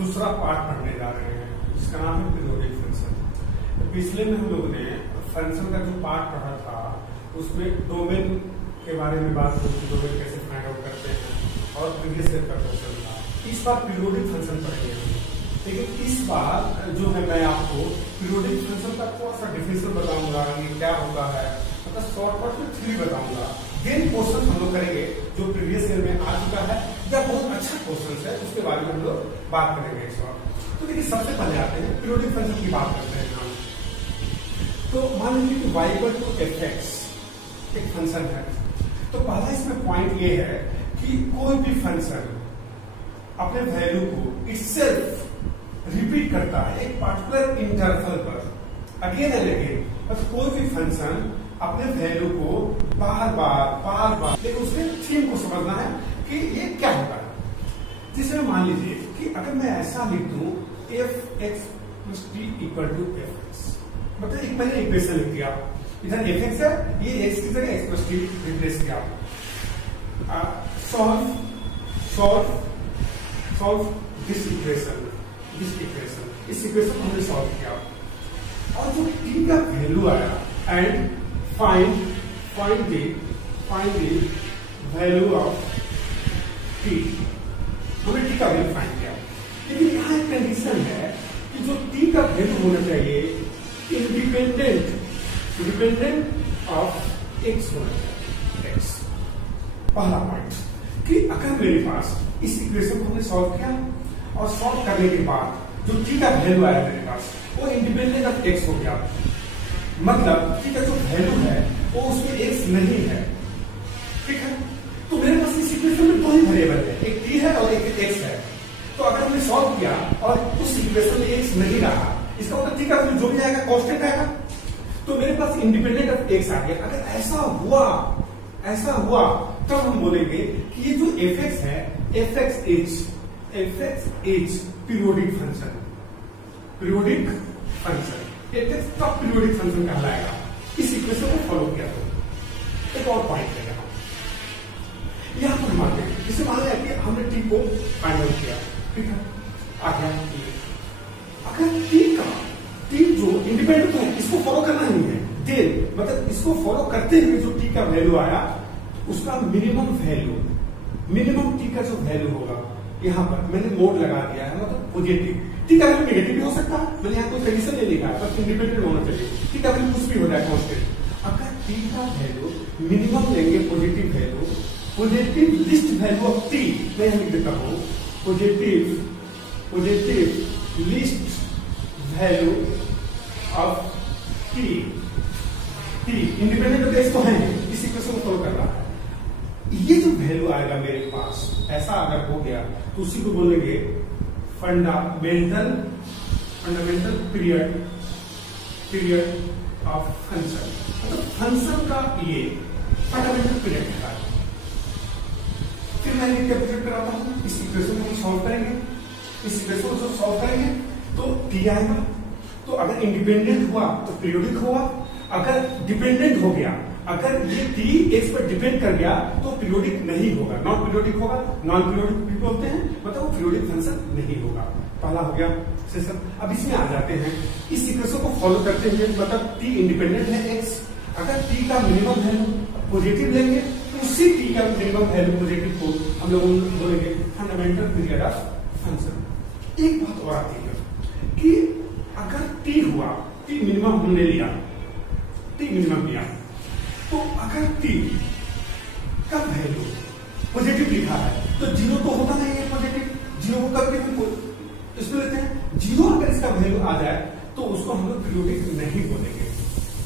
दूसरा पार्ट पढ़ने जा रहे हैं जिसका नाम है पीरियोडिक फंक्शन। पिछले में हम लोग ने फंक्शन का जो पार्ट पढ़ा था उसमें डोमेन के बारे में बात हुई, डोमेन कैसे फाइंड आउट करते हैं और प्रीवियस ईयर का क्वेश्चन था। इस बार पीरियोडिक फंक्शन पढ़ेंगे, लेकिन इस बार जो है मैं आपको पीरियोडिक फंक्शन का थोड़ा सा डिफिनेशन बताऊंगा, ये क्या होता है, मतलब शॉर्टकट में थ्योरी बताऊंगा। देन क्वेश्चन हम लोग करेंगे जो प्रीवियस ईयर में आ चुका है या बहुत अच्छा क्वेश्चन है उसके बारे में हम लोग बात करेंगे इस बार। तो देखिए सबसे पहले आते हैं पीरियोडिक फंक्शन की बात करते हैं हम। तो मान लीजिए कि y = fx एक फंक्शन है, तो पहला इसमें पॉइंट ये है कि कोई भी फंक्शन अपने वैल्यू को इटसेल्फ रिपीट करता है एक पार्टिकुलर इंटरवल पर अगेन एंड अगेन। बस कोई भी फंक्शन अपने वैल्यू को बार बार, लेकिन उसके थीम को समझना है कि ये क्या होगा। जिसमें मान लीजिए कि अगर मैं ऐसा लिख दूं f(x + t = fx), मतलब एक मैंने इक्वेशन लिख दिया, इधर fx है, ये x की जगह x + t रिप्लेस किया। सॉल्व दिस इक्वेशन, इस इक्वेशन को हमने सॉल्व किया और जो t का वैल्यू आया and find the value of t, हमने t का वैल्यू फाइंड किया। लेकिन यहाँ एक कंडीशन है कि जो t का वैल्यू होना चाहिए इंडिपेंडेंट ऑफ x होना चाहिए, x। पहला पॉइंट कि अगर मेरे पास इस इक्वेशन को हमने सॉल्व किया और सॉल्व करने के बाद जो t का वैल्यू आया मेरे पास वो इंडिपेंडेंट ऑफ x हो गया, मतलब t का जो वैल्यू है वो उसमें x नहीं है, ठीक है। तो मेरे पास इस इक्वेशन में दो ही वेरिएबल है, एक t है और एक x है। तो अगर हमने सॉल्व किया और उस इक्वेशन में x नहीं रहा, इसका मतलब t का वैल्यू जो भी आएगा कांस्टेंट आएगा, तो मेरे पास इंडिपेंडेंट ऑफ x आ गया। अगर ऐसा हुआ तब हम बोलेंगे कि ये जो fx है fx is periodic function, fx तब पीरियोडिक फंक्शन कहलाएगा। इस इक्वेशन को फॉलो किया तो एक और पॉइंट है यहाँ पर मानते हैं, जिसे मान लिया कि हमने t को फाइंड आउट किया, ठीक है, आ गया अगर t जो इंडिपेंडेंट है इसको फॉलो करना नहीं है, देन मतलब इसको फॉलो करते हुए जो t का वैल्यू आया उसका मिनिमम t का जो वैल्यू होगा, यहाँ पर मैंने मोड लगा दिया है, मतलब पॉजिटिव। t का वैल्यू नेगेटिव भी हो सकता है, मैंने यहाँ कोई कंडीशन नहीं लिखा है, बस इंडिपेंडेंट होना चाहिए। t का वैल्यू कुछ भी हो जाए कांस्टेंट। अगर t का वैल्यू मिनिमम लेंगे positive least value of t, मैं यहाँ लिख देता हूँ positive least value of t independent of x तो है, इस इक्वेशन को फॉलो कर रहा है। ये जो वैल्यू आएगा मेरे पास ऐसा अगर हो गया तो उसी को बोलेंगे फंडामेंटल पीरियड ऑफ फंक्शन, मतलब फंक्शन का ये फंडामेंटल पीरियड है। फिर मैं ये कैलकुलेट कराता हूँ, इस इक्वेशन को सॉल्व करेंगे, इस इक्वेशन को सॉल्व करेंगे तो t आएगा। तो अगर इंडिपेंडेंट हुआ तो पीरियोडिक हुआ, अगर डिपेंडेंट हो गया, अगर ये t x पर डिपेंड कर गया तो पीरियोडिक नहीं होगा, नॉन पीरियोडिक होगा। नॉन पीरियोडिक भी बोलते हैं, मतलब वो पीरियोडिक फंक्शन नहीं होगा। पहला हो गया सेशन। अब इसमें आ जाते हैं, इस इक्वेशन को फॉलो करते हुए, मतलब t इंडिपेंडेंट है x, अगर t का मिनिमम वैल्यू पॉजिटिव लेंगे तो उसी t का मिनिमम वैल्यू पॉजिटिव को हम लोग बोलेंगे फंडामेंटल पीरियड ऑफ फंक्शन। एक बात और आती है कि अगर t हुआ, t मिनिमम हमने लिया, तो अगर t का वैल्यू पॉजिटिव लिखा है तो जीरो तो होता नहीं है, पॉजिटिव जीरो को कभी इसमें लेते हैं, जीरो अगर इसका वैल्यू आ जाए तो उसको हम लोग पीरियोडिक नहीं बोलेंगे।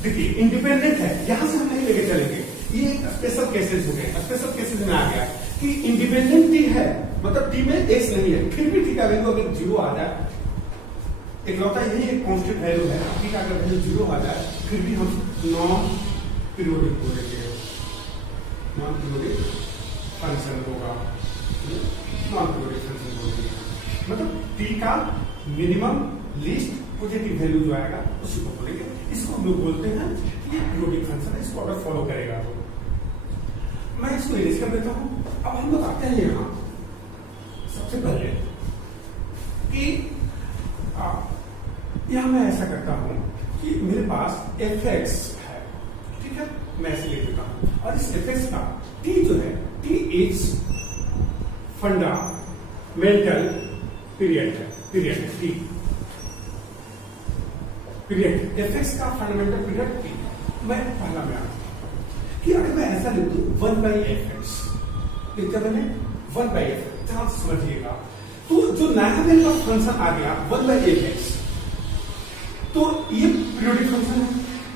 देखिए इंडिपेंडेंट है, यहां से हम नहीं लेके चलेंगे, ये एक स्पेशल केसेस हो गए। स्पेशल केसेस में आ गया कि इंडिपेंडेंट t है, मतलब t में x नहीं है, फिर भी t का वैल्यू अगर जीरो आ जाए, एक लौटा यही एक कांस्टेंट वैल्यू है, t का अगर वैल्यू जीरो आ जाए फिर भी हम नॉन पीरियोडिक बोलेंगे, नॉन पीरियोडिक फंक्शन होगा, नॉन पीरियोडिक फंक्शन बोलेंगे। मतलब t का मिनिमम लिस्ट पॉजिटिव वैल्यू जो आएगा उसी को बोलेंगे। इसको हम लोग बोलते हैं ये पीरियोडिक फंक्शन है, इसको अगर फॉलो करेगा तो मैं इसको इरेज कर देता हूं। अब हम लोग आते हैं यहाँ सबसे पहले कि यहां मैं ऐसा करता हूं कि मेरे पास fx है, ठीक है, मैं ऐसे लिख देता हूं, और इस fx का t जो है t इज फंडामेंटल पीरियड है, t पीरियड fx का फंडामेंटल पीरियड t। मैं पहला में आता कि अगर मैं ऐसा लिख दूं 1/fx, लिखते मैंने 1/fx, ध्यान से समझिएगा। तो जो नया मेरे पास फंक्शन आ गया 1/fx, तो ये पीरियोडिक फंक्शन है।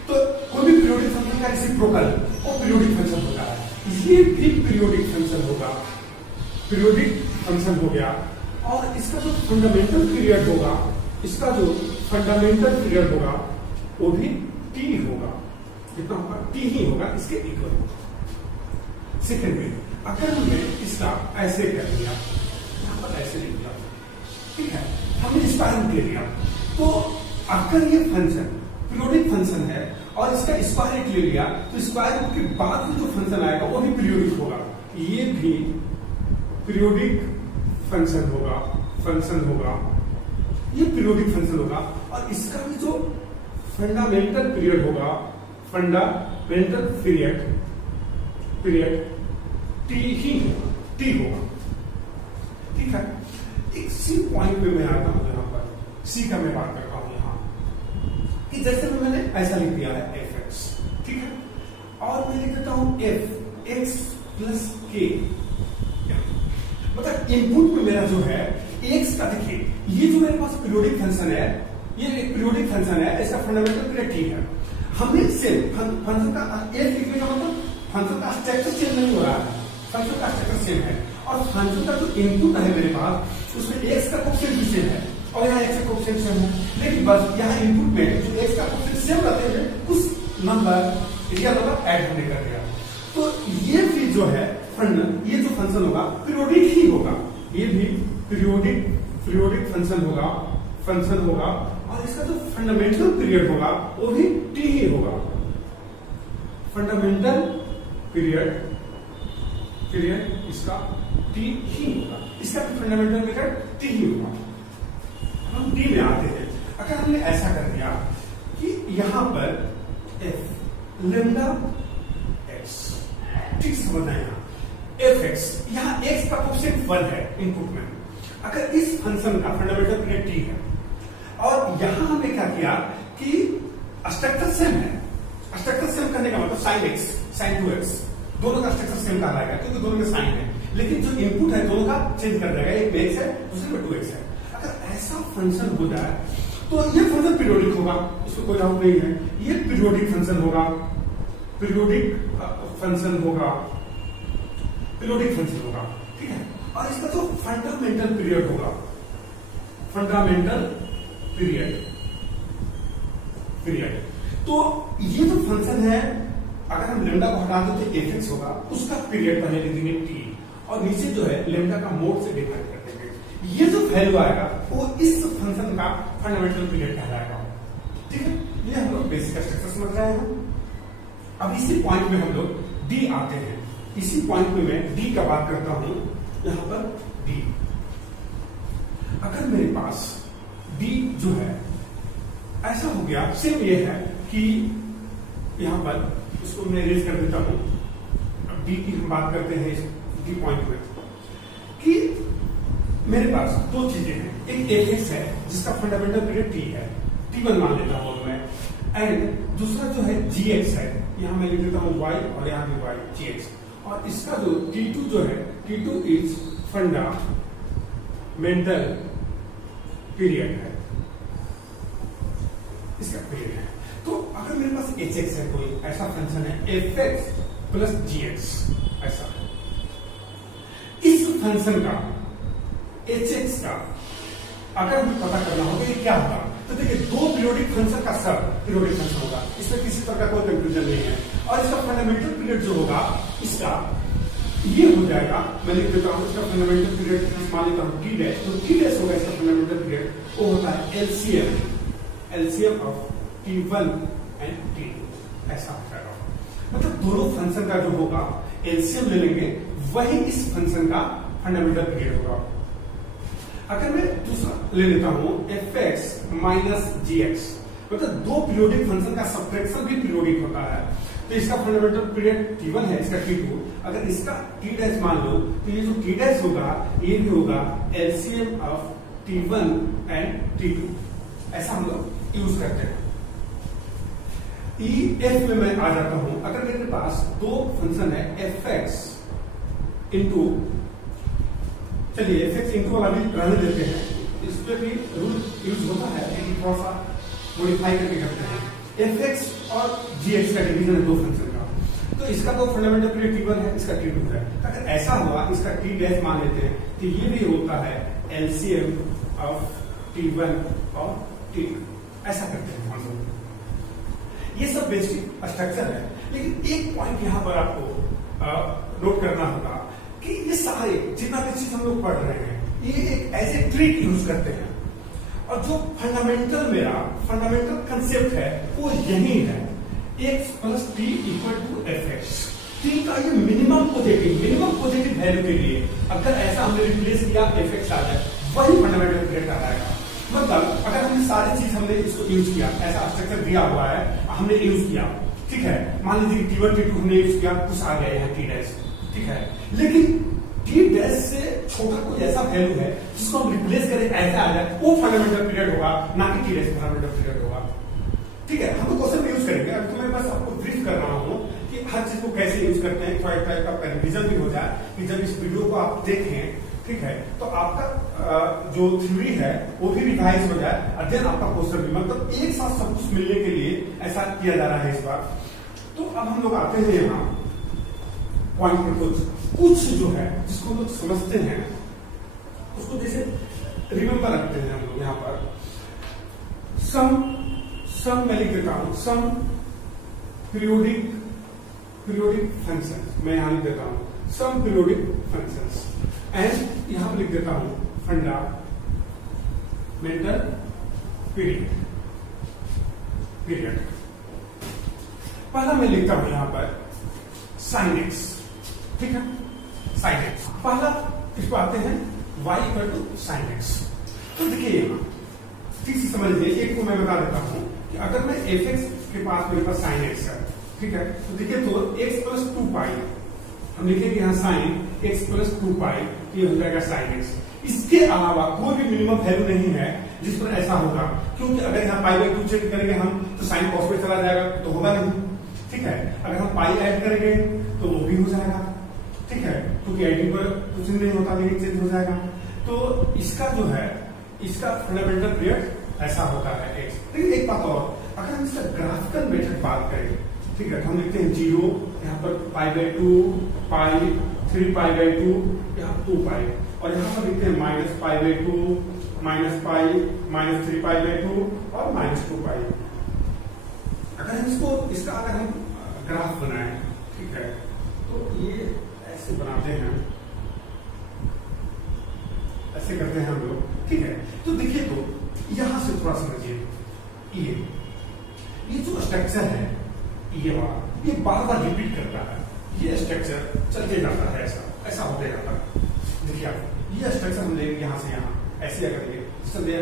तो कोई भी पीरियोडिक फंक्शन का रेसिप्रोकल वो पीरियोडिक फंक्शन होता है, ये भी पीरियोडिक फंक्शन होगा, पीरियोडिक फंक्शन हो गया। और इसका जो फंडामेंटल पीरियड होगा, इसका जो फंडामेंटल पीरियड होगा वो भी t होगा, कितना होगा, t ही होगा, इसके इक्वल होगा। सेकेंड में अगर हमने इसका ऐसे कर दिया, यहां पर ऐसे लिख दिया, ठीक है, हमने स्क्वायर रूट ले लिया, तो अगर ये फंक्शन पीरियोडिक फंक्शन है और इसका स्क्वायर रूट ले लिया, तो स्क्वायर रूट के बाद में जो फंक्शन आएगा वो भी पीरियोडिक होगा, ये भी पीरियोडिक फंक्शन होगा, ये पीरियोडिक फंक्शन होगा। और इसका भी जो फंडामेंटल पीरियड होगा, फंडामेंटल पीरियड t ही होगा, t होगा, ठीक है। एक सी पॉइंट पे मैं आता हूं, यहां पर सी का मैं बात करता हूं यहां कि जैसे मैंने ऐसा लिख दिया है fx, ठीक है, और मैं लिख देता हूं fx प्लस k, मतलब इनपुट में मेरा जो है x का, देखिए ये जो मेरे पास पीरियोडिक फंक्शन है, ये एक पीरियोडिक फंक्शन है, इसका फंडामेंटल पीरियड t है। हमने सेम फंक्शन का f लिखने का मतलब फंक्शन का स्ट्रक्चर चेंज नहीं हो रहा है, फंक्शन का स्ट्रक्चर सेम है, और फंक्शन का जो इनपुट है मेरे पास उसमें x का कोएफिशिएंट भी सेम है और यहाँ x का कोएफिशिएंट सेम है, लेकिन बस यहाँ इनपुट में जो x का कोएफिशिएंट सेम रहते हैं उस नंबर रियल नंबर ऐड हमने कर दिया। तो ये भी जो है ये जो फंक्शन होगा पीरियोडिक ही होगा, ये भी पीरियोडिक फंक्शन होगा, और इसका जो फंडामेंटल पीरियड होगा वो भी t ही होगा, फंडामेंटल पीरियड इसका t ही होगा, इसका भी फंडामेंटल पीरियड t ही होगा। हम t में आते हैं, अगर हमने ऐसा कर दिया कि यहां पर f लेमडा x, ठीक समझना है, यहाँ fx, यहाँ x का कोएफिशिएंट 1 है इनपुट में, अगर इस फंक्शन का फंडामेंटल पीरियड t है, और यहां हमने क्या किया कि स्ट्रक्चर सेम है, स्ट्रक्चर सेम करने का मतलब sin x sin 2x दोनों का स्ट्रक्चर सेम कहलाएगा क्योंकि दोनों में साइन है, लेकिन जो इनपुट है दोनों का चेंज कर देगा, एक में x है दूसरे में 2x है। अगर ऐसा फंक्शन हो जाए तो ये फंक्शन पीरियोडिक होगा, इसको कोई डाउट नहीं है, ये पीरियोडिक फंक्शन होगा, ठीक है। और इसका जो फंडामेंटल पीरियड होगा, फंडामेंटल पीरियड, तो ये जो फंक्शन है अगर हम लेमडा को हटा दो तो fx होगा, उसका पीरियड पहले लिख देंगे t, और नीचे जो है लेमडा का मोड से डिफाइन कर देंगे। ये जो वैल्यू आएगा वो इस फंक्शन का फंडामेंटल पीरियड कहलाएगा, ठीक है। ये हम लोग बेसिक स्ट्रक्चर समझ रहे हैं। अब इसी पॉइंट में हम लोग d आते हैं, इसी पॉइंट में मैं d का बात करता हूं, यहां पर d, अगर मेरे पास d जो है ऐसा हो गया, सिर्फ ये है कि यहां पर इसको मैं इरेज कर देता हूं। अब डी की हम बात करते हैं इस डी पॉइंट में कि मेरे पास दो चीजें हैं, एक fx है जिसका फंडामेंटल पीरियड t है, t1 मान लेता हूं मैं, एंड दूसरा जो है gx है, यहां मैं लिख देता हूं y और यहां भी y gx, और इसका जो t2 जो है, t2 इज फंडामेंटल पीरियड है, इसका पीरियड है। तो अगर मेरे पास hx है, कोई ऐसा फंक्शन है fx प्लस gx, ऐसा है, इस फंक्शन का hx का अगर हमें पता करना होगा ये क्या होगा, तो देखिए दो पीरियोडिक फंक्शन का सब पीरियोडिक फंक्शन होगा, इसमें किसी तरह का कोई कंफ्यूजन नहीं है, और इसका फंडामेंटल पीरियड जो होगा इसका ये हो जाएगा, मैं लिख देता हूं इसका फंडामेंटल पीरियड मान लेता हूं t डैश, तो t डैश होगा इसका फंडामेंटल पीरियड, वो होता है LCM of t1 and t2, ऐसा हो जाएगा। मतलब दोनों फंक्शन का जो होगा एलसीएम ले लेंगे, वही इस फंक्शन का फंडामेंटल पीरियड होगा। अगर मैं दूसरा ले लेता हूं एफ एक्स माइनस जी एक्स, मतलब दो पीरियोडिक फंक्शन का सब्ट्रैक्शन भी पीरियोडिक होता है, तो इसका फंडामेंटल पीरियड T1 है, इसका T2, अगर इसका T डैश मान लो तो ये जो T डैश होगा ये भी होगा LCM of T1 and T2, ऐसा हम लोग यूज करते हैं। EF में मैं आ जाता हूं, अगर मेरे पास दो फंक्शन है एफ एक्स इंटू, चलिए एफ एक्स इंटू वाला भी रहने देते हैं, इस पे भी रूल यूज होता है लेकिन थोड़ा सा मॉडिफाई करके करते हैं। एफ एक्स और जी एक्स का डिवीजन है दो फंक्शन का, तो इसका तो फंडामेंटल पीरियड T1 है, इसका T2 है। अगर ऐसा हुआ इसका T डैश मान लेते हैं तो ये भी होता है एलसीएम ऑफ T1 और T2, ऐसा करते हैं हम लोग। ये सब बेसिक स्ट्रक्चर है, लेकिन एक पॉइंट यहां पर आपको नोट करना होगा कि ये सारे जितना भी चीज हम लोग पढ़ रहे हैं ये एक ऐसे ट्रिक यूज करते हैं, और जो मेरा फंडामेंटल कंसेप्ट है वो यही है, x plus t equal to f x. T का ये मिनिमम पॉजिटिव वैल्यू के लिए अगर ऐसा हमने रिप्लेस किया एफ एक्स आ जाए, वही फंडामेंटल पीरियड आ जाएगा। मतलब अगर हमने सारी चीज हमने इसको यूज किया, ऐसा स्ट्रक्चर दिया हुआ है हमने यूज किया, ठीक है, मान लीजिए T1 T2 हमने यूज किया, कुछ आ गया यहाँ T डैश, ठीक है, लेकिन T डैश से छोटा कोई ऐसा वैल्यू है जिसको हम रिप्लेस करें ऐसा आ जाए, वो फंडामेंटल पीरियड होगा, ना कि T डैश फंडामेंटल पीरियड होगा। ठीक है, हम तो क्वेश्चन में यूज करेंगे, अब तो मैं बस आपको ब्रीफ कर रहा हूँ कि हर चीज को कैसे यूज करते हैं, थोड़ा टाइप का रिविजन भी हो जाए कि जब इस वीडियो को आप देखें, ठीक है, तो आपका जो थ्योरी है वो भी रिवाइज हो जाए, और देन आपका क्वेश्चन भी, मतलब एक साथ सब कुछ मिलने के लिए ऐसा किया जा रहा है इस बार। तो अब हम लोग आते हैं यहाँ पॉइंट पर, कुछ जो है जिसको लोग समझते हैं उसको जैसे रिमेंबर रखते हैं हम लोग यहाँ पर। सम मैं लिख देता हूं, सम पीरियोडिक फंक्शन, मैं यहां लिख देता हूं सम पीरियोडिक फंक्शंस, एंड यहां पर लिख देता हूं फंडामेंटल पीरियड। पहला मैं लिखता हूं यहां पर साइन एक्स, ठीक है, साइन एक्स पहला, इसको आते हैं y equal to sine x. तो देखिए यहां ठीक से समझ लीजिए, एक को मैं बता देता हूं कि अगर मैं एफ एक्स के पास मेरे पास साइन एक्स है, ठीक है, तो देखिए तो x प्लस 2 पाई हम लिखेंगे यहाँ साइन x प्लस 2 पाई, ये हो जाएगा साइन एक्स। इसके अलावा कोई भी मिनिमम वैल्यू नहीं है जिस पर ऐसा होगा, क्योंकि अगर यहाँ पाई बाई 2 चेक करेंगे हम तो साइन कॉस पे चला जाएगा, तो होगा नहीं, ठीक है। अगर हम पाई ऐड करेंगे तो वो भी हो जाएगा, ठीक है, क्योंकि एडिंग पर कुछ नहीं होता लेकिन चेंज हो जाएगा। तो इसका जो है इसका फंडामेंटल पीरियड ऐसा होता है x। लेकिन एक बात और, अगर हम इसका ग्राफिकल मेथड बात करें, ठीक है, तो हम लिखते हैं 0, यहाँ पर pi by 2 pi, 3 pi by 2, यहाँ 2 पाई, और यहाँ पर लिखते हैं minus pi by 2 minus pi minus 3 pi by 2 और माइनस 2 पाई। अगर इसको इसका अगर हम ग्राफ बनाएं, ठीक है, तो ये ऐसे बनाते हैं, ऐसे करते हैं हम लोग, ठीक है। तो देखिए तो यहां से थोड़ा समझिए, ये जो स्ट्रक्चर है ये वाला, ये बार बार रिपीट करता है, ये स्ट्रक्चर चलते जाता है, ऐसा होते जाता है। देखिए आप ये स्ट्रक्चर हम लेंगे यहाँ से यहाँ, ऐसे अगर लेंगे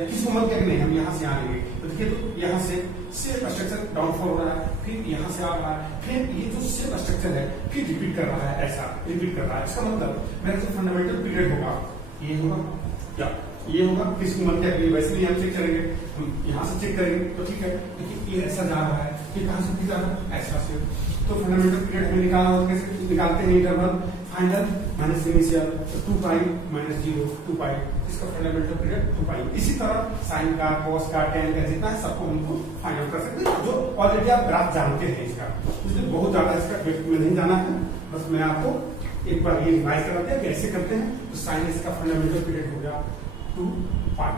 किसी उम्र के नहीं, हम यहाँ से यहाँ लेंगे तो देखिए तो यहाँ से सेम स्ट्रक्चर डाउनफॉल हो रहा है, फिर यहाँ से आ रहा है, फिर ये जो सेम स्ट्रक्चर है फिर रिपीट कर रहा है, ऐसा रिपीट कर रहा है। इसका मतलब मेरा जो फंडामेंटल पीरियड होगा ये होगा या ये होगा, किस उम्र के अगली, वैसे भी हम चेक करेंगे, हम यहाँ से चेक करेंगे तो ठीक है, लेकिन ये ऐसा जा रहा है, ये कहां से जा रहा है, ऐसा से। तो फंडामेंटल पीरियड हमें निकालना होगा, कैसे निकालते हैं, interval final minus initial, 2 pi minus 0 2 पाई, इसका फंडामेंटल पीरियड 2 पाई। इसी तरह साइन का, कॉस का, टेन का जितना है सबको हमको फाइनल कर सकते हैं, जो ऑलरेडी आप ग्राफ जानते हैं इसका, इसलिए बहुत ज्यादा इसका डेप्थ में नहीं जाना है, बस मैं आपको एक बार ये रिवाइज करा दिया कैसे करते हैं। तो साइन इसका फंडामेंटल पीरियड हो गया 2 पाई।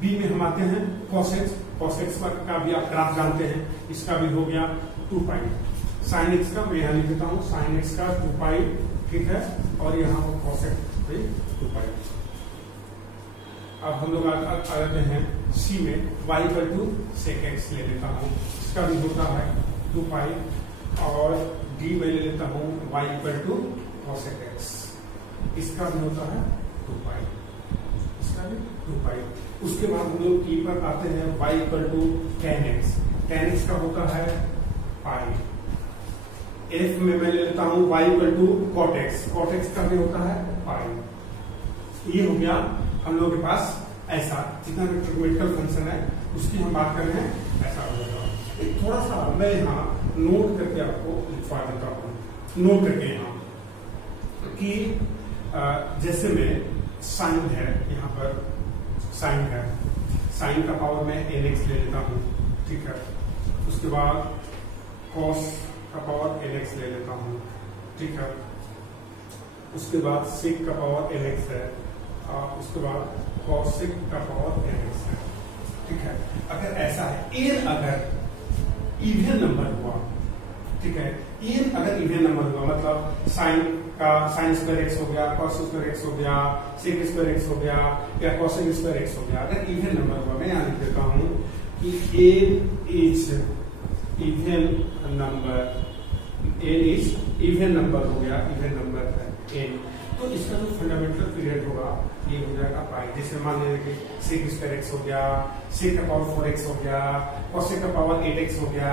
बी में हम आते हैं कॉसेक्स, कॉसेक्स का भी आप ग्राफ जानते हैं, इसका भी हो गया 2 पाई। साइन एक्स का मैं यहाँ लिख देता हूँ, साइन एक्स का 2 पाई, ठीक है, और यहाँ पर कॉसेक्स 2 पाई। अब हम लोग आ जाते हैं सी में, y equal to sec x ले लेता हूँ, इसका भी होता है 2 पाई, और डी में ले लेता हूँ y equal to cosec x, इसका भी होता है 2 पाई। का भी 2 पाई। उसके बाद हम लोग की पर आते हैं y equal to tan x। tan x का होता है पाई। f में मैं ले लेता हूं y equal to cot x। cot x का भी होता है पाई। ये हो गया हम लोगों के पास ऐसा जितना भी ट्रिग्नोमेट्रिकल फंक्शन है उसकी हम बात कर रहे हैं, ऐसा हो जाएगा। थोड़ा सा मैं यहाँ नोट करके आपको लिखवा देता हूँ, नोट करके यहाँ कि जैसे में साइन है, यहाँ पर साइन है, साइन का पावर मैं nx ले लेता हूँ, ठीक है। उसके बाद cos का पावर nx ले लेता हूँ, ठीक है। उसके बाद sec का पावर nx है, उसके बाद cosec का पावर nx है, ठीक है। अगर ऐसा है, n अगर इवन नंबर हुआ, ठीक है, n अगर इवन नंबर हुआ मतलब साइन का साइन स्क्वायर x हो गया, cos स्क्वायर x हो गया, sec स्क्वायर x हो गया या cosec स्क्वायर x हो गया, अगर इवन नंबर हुआ, मैं यहाँ लिख देता हूँ कि n is even number, n is even number हो गया, इवन नंबर है n, तो इसका जो फंडामेंटल पीरियड होगा ये हो जाएगा पाई। जैसे मान लीजिए कि sec स्क्वायर x हो गया, sec का पावर 4x हो गया, cosec का पावर 8x हो गया।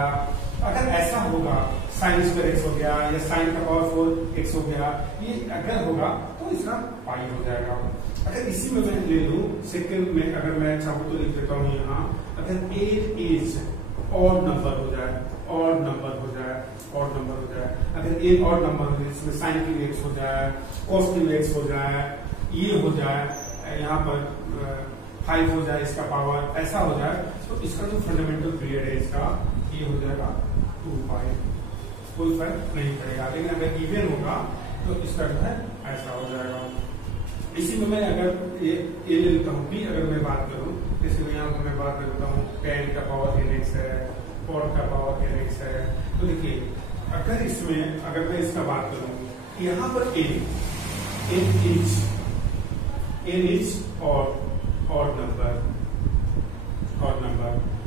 अगर ऐसा होगा sin स्क्वायर x हो गया या sin का पावर 4x हो गया, ये अगर होगा तो इसका पाई हो जाएगा। अगर इसी में मैं ले लूं सेकंड में, अगर मैं चाहूँ तो लिख देता हूँ यहाँ, अगर 8 इज ऑड नंबर हो जाए, ऑड नंबर हो जाए, ऑड नंबर हो जाए, अगर एक ऑड नंबर हो जाए जिसमें साइन की x हो जाए, cos की x हो जाए, ये हो जाए, यहाँ पर 5 हो जाए इसका पावर, ऐसा हो जाए, तो इसका जो फंडामेंटल पीरियड है इसका ये हो जाएगा 2 पाई। कोई फर्क नहीं पड़ेगा। लेकिन अगर इवन होगा तो इसका जो है ऐसा हो जाएगा। इसी में मैं अगर ये ले लेता हूँ b, अगर मैं बात करूँ, जैसे मैं यहाँ पर मैं बात कर लेता हूँ tan का पावर nx है, cot का पावर nx है, तो देखिए अगर इसमें अगर मैं इसका बात करूँ, यहाँ पर n इज ऑड नंबर,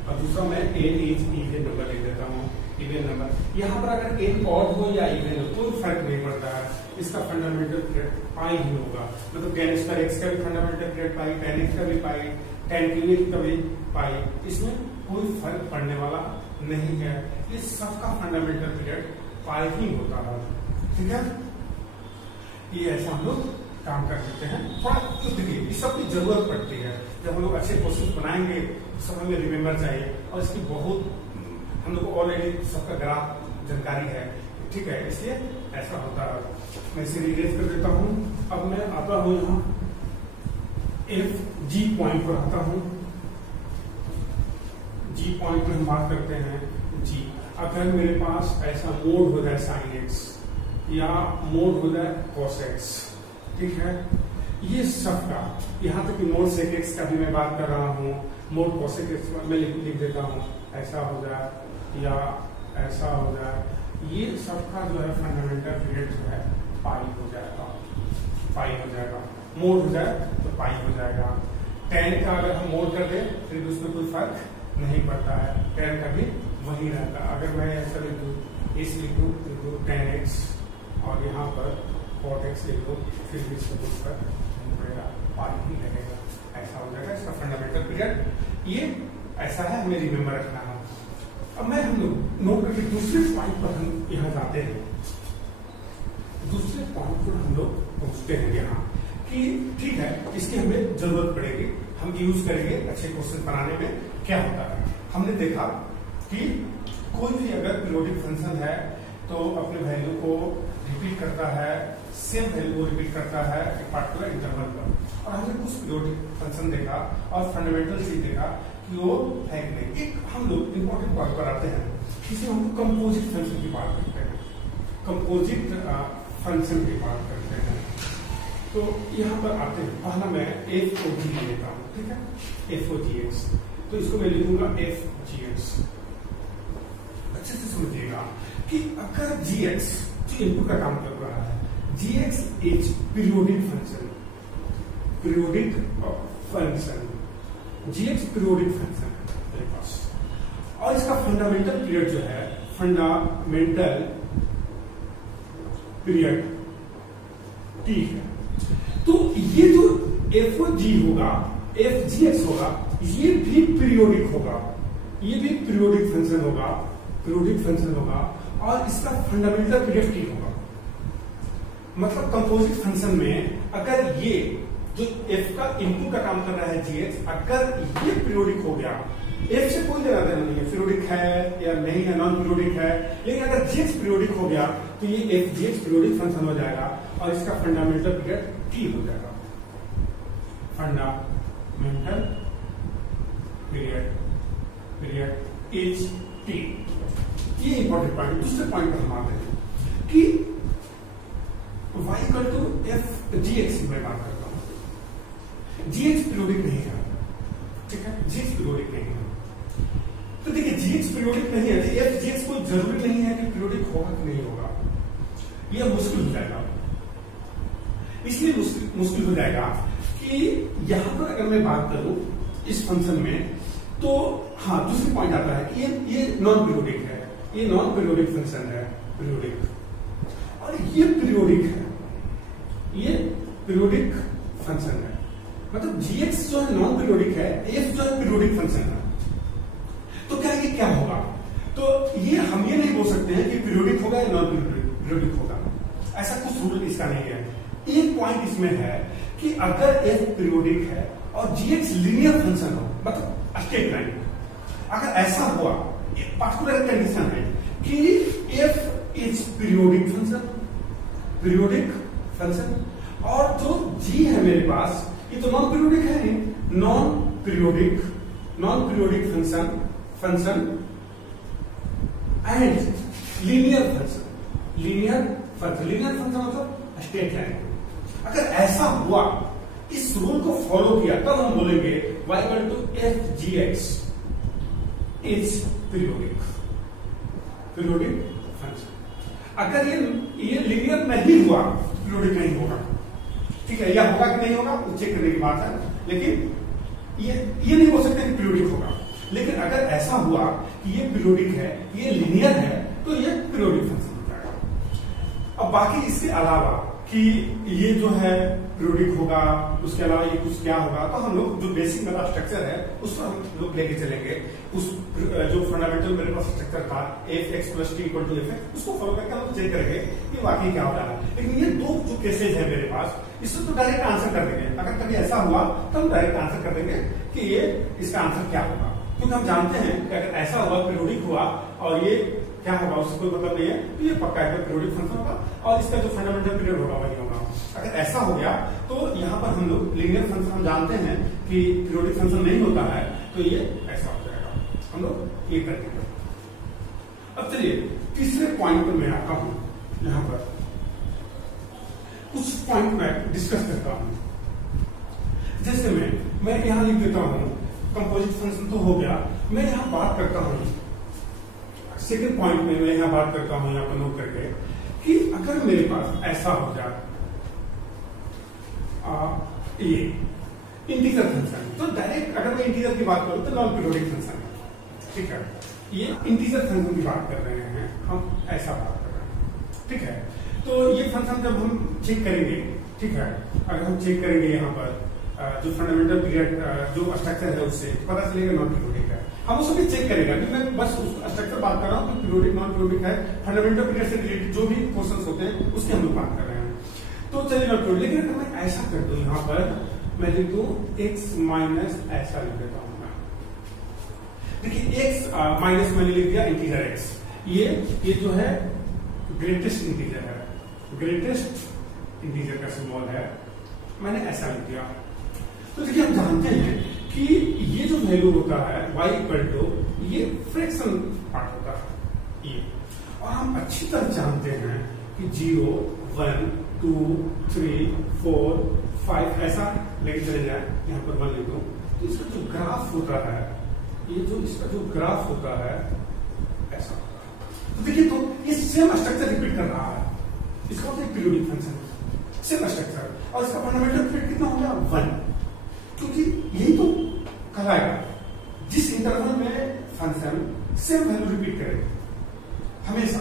और दूसरा मैं n इज इवन नंबर लिख देता हूँ, इवन नंबर। यहाँ पर अगर n ऑड हो या इवन हो कोई फर्क नहीं पड़ता है, इसका फंडामेंटल पीरियड पाई ही होगा। मतलब tan स्क्वायर x का भी फंडामेंटल पीरियड पाई, tan x का भी पाई, tan क्यूब का भी पाई, इसमें कोई फर्क पड़ने वाला नहीं है। ये सबका फंडामेंटल पीरियड पाई ही होता है, ठीक है। ये ऐसा हम लोग काम कर सकते हैं। थोड़ा देखिए इस सब की जरूरत पड़ती है, जब हम लोग अच्छे क्वेश्चन बनाएंगे सब हमें रिमेम्बर चाहिए, और इसकी बहुत हम लोग को ऑलरेडी सबका ग्राफ जानकारी है, ठीक है, इसलिए ऐसा होता है। मैं इसे रिलेट कर देता हूँ। अब मैं आता हूँ यहाँ एफ जी पॉइंट पर आता हूँ। जी पॉइंट में हम बात करते हैं जी, अगर मेरे पास ऐसा मोड हो जाए साइन एक्स या मोड हो जाए कॉस एक्स, ठीक है, ये सबका यहाँ तक कि मोड सेक एक्स का भी मैं बात कर रहा हूँ, मोड कॉसेक एक्स में लिख देता हूँ, ऐसा हो जाए या ऐसा हो जाए, ये सबका जो है फंडामेंटल पीरियड जो है पाई हो जाएगा, पाई हो जाएगा। मोड हो जाए तो पाई हो जाएगा। tan का अगर हम मोड कर दें फिर उसमें कोई फर्क नहीं पड़ता है, tan का भी वही रहता है। अगर मैं ऐसा लिख दूँ, इस लिख दूँ tan x और यहाँ पर cot x लिख दूँ, फिर भी इसमें कोई फर्क नहीं पड़ेगा, पाई ही लगेगा, ऐसा हो जाएगा इसका फंडामेंटल पीरियड। ये ऐसा है, हमें रिमेम्बर रखना है। अब मैं हम लोग नोट करके दूसरे पॉइंट पर हम यहाँ जाते हैं। दूसरे पॉइंट पर हम लोग पहुंचते हैं यहाँ कि ठीक है, इसकी हमें जरूरत पड़ेगी, हम यूज करेंगे अच्छे क्वेश्चन बनाने में। क्या होता है, हमने देखा कि कोई भी अगर पीरियोडिक फंक्शन है तो अपने वैल्यू को रिपीट करता है, सेम वैल्यू को रिपीट करता है एक पार्टिकुलर इंटरवल पर। और हमने कुछ पीरियोडिक फंक्शन देखा और फंडामेंटल चीज देखा कि वो है कि नहीं। एक हम लोग इंपॉर्टेंट पॉइंट पर आते हैं, इसमें हम कंपोजिट फंक्शन की बात करते हैं, कंपोजिट फंक्शन की बात करते हैं। तो यहाँ पर आते हैं, पहला मैं एफ ओ जी लेता हूँ, ठीक है, एफ ओ जी एक्स, तो इसको मैं लिखूंगा एफ जी एक्स। अच्छे से समझिएगा कि अगर जी एक्स जो इनपुट का काम कर रहा है, g x is periodic function, periodic function, g x periodic function है मेरे पास, और इसका फंडामेंटल पीरियड जो है, फंडामेंटल पीरियड टी है। तो ये जो एफ ओ जी होगा एफ जी एक्स होगा, ये भी पीरियोडिक होगा, ये भी पीरियोडिक फंक्शन होगा, पीरियोडिक फंक्शन होगा, और इसका फंडामेंटल पीरियड टी होगा। मतलब कंपोजिट फंक्शन में अगर ये जो एफ का इनपुट का काम कर रहा है जी एक्स, अगर ये पीरियोडिक हो गया, एफ से कोई लेना देना नहीं है पीरियोडिक है या नहीं है, नॉन पीरियोडिक है, लेकिन अगर जी एक्स पीरियोडिक हो गया तो ये f g x periodic function हो जाएगा और इसका फंडामेंटल पीरियड टी हो जाएगा। Fundamental period is t. ये इंपॉर्टेंट पॉइंट। दूसरे पॉइंट पर हम आते हैं कि y equal to f g x की मैं बात करता हूं। जी एक्स पीरियोडिक नहीं है, ठीक है, जी एक्स पीरियोडिक नहीं है। तो देखिए जी एक्स पीरियोडिक नहीं है तो एफ जी एक्स कोई जरूरी नहीं है कि पीरियोडिक होगा कि नहीं होगा, यह मुश्किल हो जाएगा। इसलिए मुश्किल हो जाएगा कि यहां पर अगर मैं बात करूं इस फंक्शन में, तो हाँ दूसरी पॉइंट आता है कि ये नॉन पीरियोडिक है, ये नॉन पीरियोडिक फंक्शन है, पीरियोडिक, और ये पीरियोडिक है, ये पीरियोडिक फंक्शन है। मतलब gx जो है नॉन पीरियोडिक है, f जो है पीरियोडिक फंक्शन है। तो क्या होगा? तो ये हम ये नहीं बोल सकते हैं कि पीरियोडिक होगा या नॉन पीरियोडिक होगा, ऐसा कुछ रूल इसका नहीं है। एक पॉइंट इसमें है कि अगर f पीरियोडिक है और gx लीनियर फंक्शन हो, मतलब स्ट्रेट लाइन, अगर ऐसा हुआ, एक पार्टिकुलर कंडीशन है कि f इज पीरियोडिक फंक्शन, और जो g है मेरे पास ये तो नॉन पीरियोडिक है नहीं, non periodic function and linear function मतलब स्ट्रेट लाइन। अगर ऐसा हुआ, इस रूल को फॉलो किया, तब हम बोलेंगे y equal to f g x is periodic function. अगर ये लीनियर नहीं हुआ, पीरियोडिक नहीं होगा, ठीक है, या होगा कि नहीं होगा वो चेक करने की बात है, लेकिन ये नहीं बोल सकते कि पीरियोडिक होगा। लेकिन अगर ऐसा हुआ कि ये पीरियोडिक है, ये लीनियर है, तो ये पीरियोडिक फंक्शन हो जाएगा। अब बाकी इसके अलावा कि ये जो है पीरियोडिक होगा, उसके अलावा ये कुछ क्या होगा, तो हम लोग जो बेसिक मेरा स्ट्रक्चर है उस पर हम लोग लेके चलेंगे। उस जो फंडामेंटल मेरे पास स्ट्रक्चर था f x plus t equal to f x, उसको फॉलो करके हम चेक करेंगे कि वाकई क्या हो रहा है। लेकिन ये दो जो केसेज है मेरे पास, इसको तो डायरेक्ट आंसर कर देंगे। अगर कभी ऐसा हुआ तो हम डायरेक्ट आंसर कर देंगे कि ये इसका आंसर क्या होगा, क्योंकि हम जानते हैं कि अगर ऐसा हुआ पीरियोडिक हुआ और ये क्या होगा उससे कोई मतलब नहीं है, तो ये पक्का है पीरियोडिक फंक्शन होगा और इसका जो फंडामेंटल पीरियड होगा वही होगा। अगर ऐसा हो गया तो यहाँ पर हम लोग लीनियर फंक्शन हम जानते हैं कि पीरियोडिक फंक्शन नहीं होता है, तो ये ऐसा हो जाएगा, हम लोग ये कर देंगे। अब चलिए तीसरे पॉइंट पर मैं आता हूं। यहाँ पर कुछ पॉइंट मैं डिस्कस करता हूं। जैसे मैं यहां लिख देता हूं कंपोजिट फंक्शन तो हो गया, मैं यहां बात करता हूं सेकेंड पॉइंट में, मैं यहां बात करता हूं यहां पर नोट करके कि अगर मेरे पास ऐसा हो जाए ये इंटीजर फंक्शन, तो डायरेक्ट अगर मैं इंटीजर की बात करूं तो नॉन पीरियोडिक फंक्शन है, ठीक है, ये इंटीजर फंक्शन की बात कर रहे हैं हम, ऐसा बात कर रहे हैं, ठीक है। तो ये फंक्शन जब हम चेक करेंगे, ठीक है, अगर हम चेक करेंगे यहाँ पर जो फंडामेंटल पीरियड जो स्ट्रक्चर है उससे पता चलेगा नॉन पीरियोडिक है, हम उसको भी चेक करेंगे। मैं बस स्ट्रक्चर बात कर रहा हूँ कि पीरियोडिक नॉन पीरियोडिक है, फंडामेंटल पीरियड से रिलेटेड जो भी क्वेश्चन होते हैं उसकी हम लोग बात कर रहे हैं। तो चलिए नॉन पीरियोडिक, लेकिन अगर मैं ऐसा कर दूं यहाँ पर मैं लिख दूं x माइनस ऐसा लिख देता हूँ। देखिए x माइनस मैंने लिख दिया इंटीजर x, ये जो है ग्रेटेस्ट इंटीजर है, ग्रेटेस्ट इंटीजर का सिंबल है, मैंने ऐसा लिख दिया। तो देखिए हम जानते हैं कि ये जो वैल्यू होता है y इक्वल टू ये फ्रैक्शन पार्ट होता है ये, और हम अच्छी तरह जानते हैं कि 0 1 2 3 4 5 ऐसा लेके चले जाए, यहाँ पर 1 लिख दो, तो इसका जो ग्राफ होता है, ये जो इसका जो ग्राफ होता है ऐसा होता है। तो देखिए तो ये सेम स्ट्रक्चर रिपीट कर रहा है, इसका मतलब पीरियोडिक फंक्शन सेम स्ट्रक्चर, और इसका फंडामेंटल पीरियड कितना हो गया 1, क्योंकि यही तो कहलाएगा जिस इंटरवल में फंक्शन सेम वैल्यू रिपीट करे हमेशा,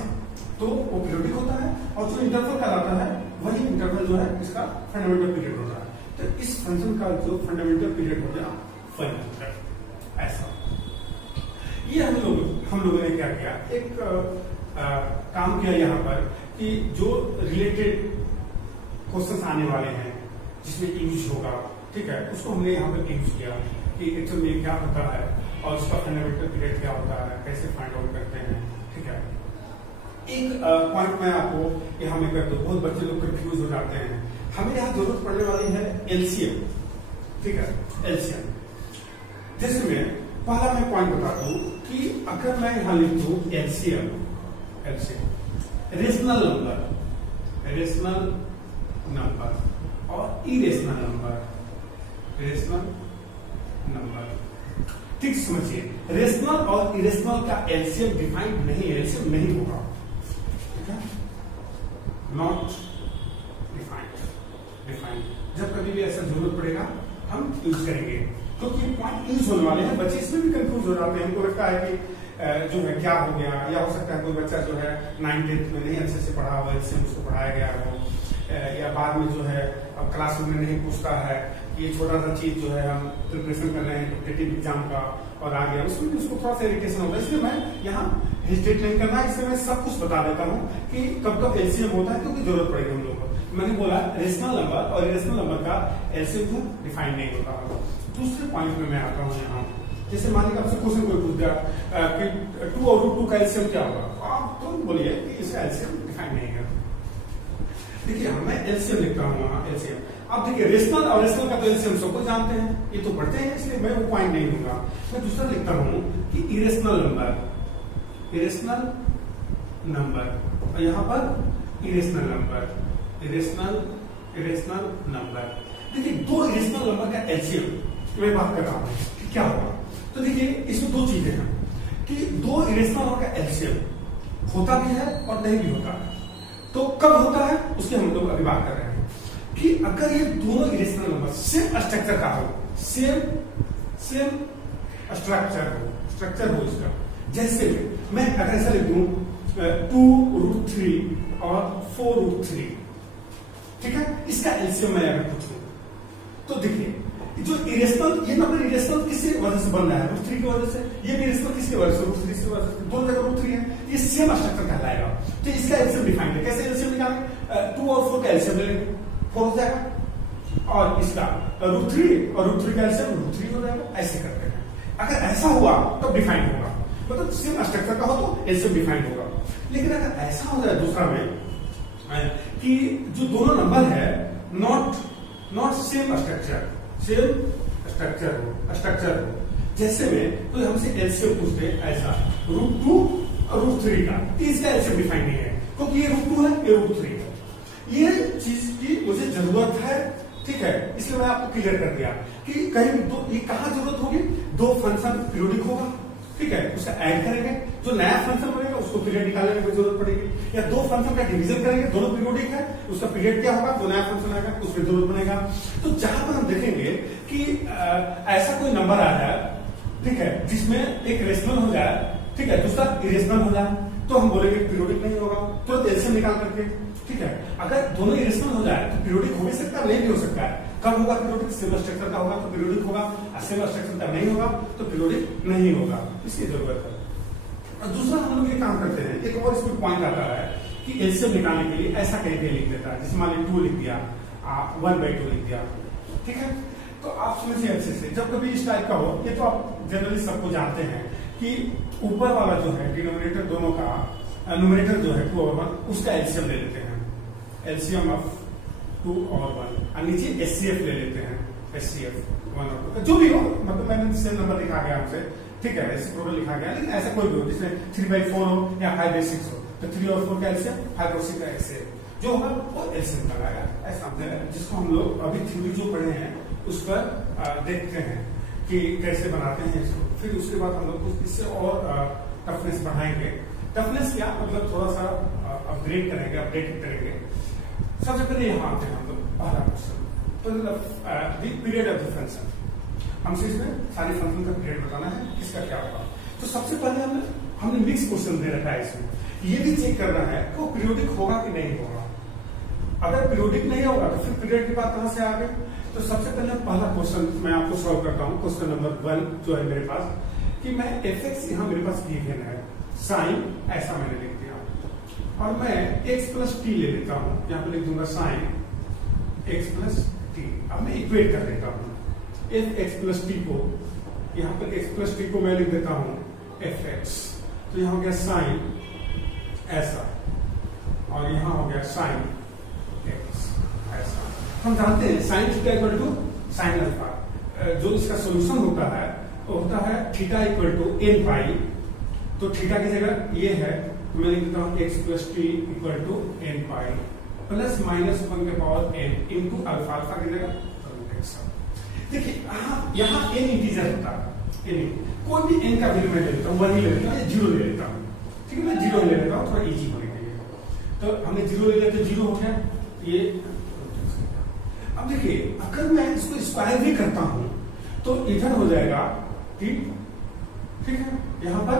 तो वो पीरियोडिक होता है, और जो इंटरवल कहलाता है वही इंटरवल जो है इसका फंडामेंटल पीरियड होता है। तो इस फंक्शन का जो फंडामेंटल पीरियड हो गया 100, ऐसा। ये हम लोगों ने क्या किया, एक काम किया यहाँ पर कि जो रिलेटेड क्वेश्चंस आने वाले हैं जिसमें यूज होगा, ठीक है, उसको हमने यहाँ पर यूज किया कि एक्चुअल में क्या होता है और उसका फंडामेंटल पीरियड क्या होता है, कैसे फाइंड आउट करते हैं, ठीक है। एक पॉइंट मैं आपको यहाँ में कर दूं, बहुत बच्चे लोग कंफ्यूज हो जाते हैं। हमें यहाँ जरूरत पड़ने वाली है एलसीएम, ठीक है, एलसीएम। जैसे में पहला मैं पॉइंट बता दूं कि अगर मैं यहाँ लिख दूं एलसीएम, रेशनल नंबर और इरेशनल नंबर, ठीक समझिए, रेशनल और इरेशनल का एलसीएम डिफाइंड नहीं है, एलसीएम नहीं होगा, ठीक है, नॉट डिफाइंड। जब कभी भी ऐसा जरूरत पड़ेगा हम यूज करेंगे, क्योंकि पॉइंट यूज होने वाले हैं। बच्चे इसमें भी कंफ्यूज हो जाते हैं, उनको लगता है कि जो है क्या हो गया, या हो सकता है कोई बच्चा जो है 9th-10th में नहीं अच्छे से पढ़ा हुआ, इससे उसको पढ़ाया गया हो, या बाद में जो है अब क्लासरूम में नहीं पूछता है कि ये छोटा सा चीज जो है हम प्रिपरेशन कर रहे हैं कॉम्पिटिटिव एग्जाम का और आ गया, उसमें भी उसको थोड़ा सा इरिटेशन होता है। इसलिए मैं यहाँ हेजिटेट नहीं करना, इसलिए मैं सब कुछ बता देता हूँ कि कब कब एलसीएम होता है, क्योंकि जरूरत पड़ेगी हम लोग को। मैंने बोला रेशनल नंबर और इरेशनल नंबर का एलसीएम डिफाइन नहीं होता। दूसरे पॉइंट में मैं आता हूँ यहाँ, जैसे मान लीजिए आपसे क्वेश्चन कोई पूछ दिया कि 2 और √2 का एलसीएम क्या होगा, आप तो बोलिए कि इसका एलसीएम डिफाइन नहीं है। देखिए मैं एलसीएम लिखता हूँ वहाँ एलसीएम। अब देखिए रेशनल और रेशनल का तो एलसीएम सबको जानते हैं, ये तो पढ़ते हैं, इसलिए मैं वो पॉइंट नहीं दूंगा। मैं दूसरा लिखता हूँ कि इरेशनल नंबर और यहाँ पर इरेशनल नंबर। देखिए 2 इरेशनल नंबर का एलसीएम मैं बात कर रहा हूँ कि क्या होगा। तो देखिए इसमें 2 चीजें हैं कि 2 इरेशनल नंबर का एलसीएम होता भी है और नहीं भी होता है। तो कब होता है उसकी हम लोग अभी बात कर रहे हैं कि अगर ये दोनों इरेशनल नंबर सेम स्ट्रक्चर का हो, सेम स्ट्रक्चर हो इसका। जैसे मैं अगर ऐसा लिख दूं 2√3 और 4√3, ठीक है, इसका एलसीएम मैं अगर पूछूं तो देखिए जो इरेशनल, ये नंबर इरेशनल किसी वजह से बन रहा है, √3 की वजह से, ये भी इरेशनल किसकी वजह से, √3 की वजह से, दोनों जगह √3 है, ये सेम स्ट्रक्चर कहलाएगा। तो इसका एलसीएम डिफाइंड है। कैसे एलसीएम निकालेंगे, 2 और 4 का एलसीएम ले लेंगे, 4 हो जाएगा, और इसका √3 और √3 का एलसीएम √3 हो जाएगा। ऐसे करते हैं। अगर ऐसा हुआ तो डिफाइंड होगा, मतलब सेम स्ट्रक्चर का हो तो एलसीएम डिफाइंड होगा। लेकिन अगर ऐसा हो जाए दूसरा में कि जो दोनों नंबर है नॉट सेम स्ट्रक्चर हो, जैसे में तो हमसे एलसीएम पूछते हैं ऐसा √2 और √3 का, इसका एलसीएम डिफाइन नहीं है, क्योंकि ये √2 है, ये √3 है। ये चीज की मुझे जरूरत है, ठीक है, इसलिए मैं आपको क्लियर कर दिया कि कहीं ये कहाँ जरूरत होगी, 2 फंक्शन पीरियोडिक होगा, ठीक है, उसका ऐड करेंगे, जो नया फंक्शन बनेगा उसको पीरियड निकालने की जरूरत पड़ेगी, या 2 फंक्शन का डिवीजन करेंगे, दोनों पीरियोडिक है, उसका पीरियड क्या होगा, जो नया फंक्शन आएगा उसमें जरूरत बनेगा। तो जहां पर हम देखेंगे कि ऐसा कोई नंबर आ जाए, ठीक है, जिसमें एक रेशनल हो जाए, ठीक है, दूसरा इरेशनल हो जाए, तो हम बोलेंगे पीरियोडिक नहीं होगा, तुरंत एलसीएम निकाल करके, ठीक है। अगर दोनों इरेशनल हो जाए तो पीरियोडिक हो भी सकता है, नहीं भी हो सकता है। कब होगा पीरियोडिक, सेम स्ट्रक्चर का होगा तो पीरियोडिक होगा, सेम स्ट्रक्चर का नहीं होगा तो पीरियोडिक नहीं होगा, इसकी जरूरत है। और दूसरा हम लोग ये काम करते हैं, एक और इसमें पॉइंट आता है कि एलसीएम निकालने के लिए ऐसा कह के लिख देता है, जैसे मान लीजिए 2 लिख दिया, 1/2 लिख दिया, ठीक है। तो आप समझिए अच्छे से, जब कभी इस टाइप का हो, ये तो आप जनरली सबको जानते हैं कि ऊपर वाला जो है डिनोमिनेटर दोनों का, न्यूमरेटर जो है 2 और 1, उसका एलसीएम ले लेते हैं, एलसीएम ऑफ 2 और 1, और नीचे एचसीएफ ले लेते हैं, एचसीएफ 1 और 2 जो भी हो, मतलब मैंने सेम नंबर लिखा गया हमसे, ठीक है, रेसिप्रोकल लिखा गया, लेकिन ऐसा कोई भी हो जिसमें 3/4 हो या 5/6 हो, तो 3 और 4 का एलसीएम, 5 और 6 का एचसीएफ जो होगा वो एलसीएम लगाएगा। ऐसा जिसको हम लोग अभी थ्योरी जो पढ़े हैं उस पर देखते हैं कि कैसे बनाते हैं इसको, फिर उसके बाद हम लोग इससे और टफनेस बढ़ाएंगे। टफनेस क्या मतलब, थोड़ा सा अपग्रेड करेंगे, अपडेट करेंगे। सबसे पहले यहाँ आते हैं हम लोग, पहला question, period of the function. हमसे इसमें सारी फंक्शन का पीरियड बताना है, किसका क्या होगा। तो सबसे पहले हमने मिक्स क्वेश्चन दे रखा है इसमें, ये भी चेक करना है कि वो पीरियोडिक होगा कि नहीं होगा। अगर पीरियोडिक नहीं होगा तो फिर पीरियड की बात कहां से आ गई, तो सबसे पहले पहला क्वेश्चन मैं आपको सॉल्व करता हूँ। क्वेश्चन नंबर 1 जो है मेरे पास, कि मैं fx यहाँ मेरे पास गिवन है, साइन ऐसा मैंने लिख दिया और मैं x प्लस टी ले लेता हूँ, यहाँ पे लिख दूंगा साइन x प्लस टी। अब मैं इक्वेट कर देता हूँ एफ एक्स प्लस टी को, यहाँ पर x प्लस टी को मैं लिख देता हूँ fx, तो यहाँ हो गया साइन ऐसा और यहाँ हो गया साइन x ऐसा। हम जानते हैं sine theta equal to sine alpha, जो इसका सॉल्यूशन होता है वो होता है theta equal to n pi. तो थीटा की जगह ये है तो मैं लिख देता हूँ x plus t equal to n pi plus minus 1 के power n into alpha, alpha की जगह एक्स। देखिए यहाँ एन इंटीजर होता है, एन कोई भी एन का वैल्यू मैं ले लेता हूँ, 1 ही ले लेता हूँ, 0 ले लेता हूँ, ठीक है, मैं 0 ले लेता हूँ थोड़ा इजी होने के लिए। तो हमने 0 ले लिया तो 0 हो गया ये। अब देखिए अगर मैं इसको स्क्वायर भी करता हूं तो इधर हो जाएगा ठीक है, यहां पर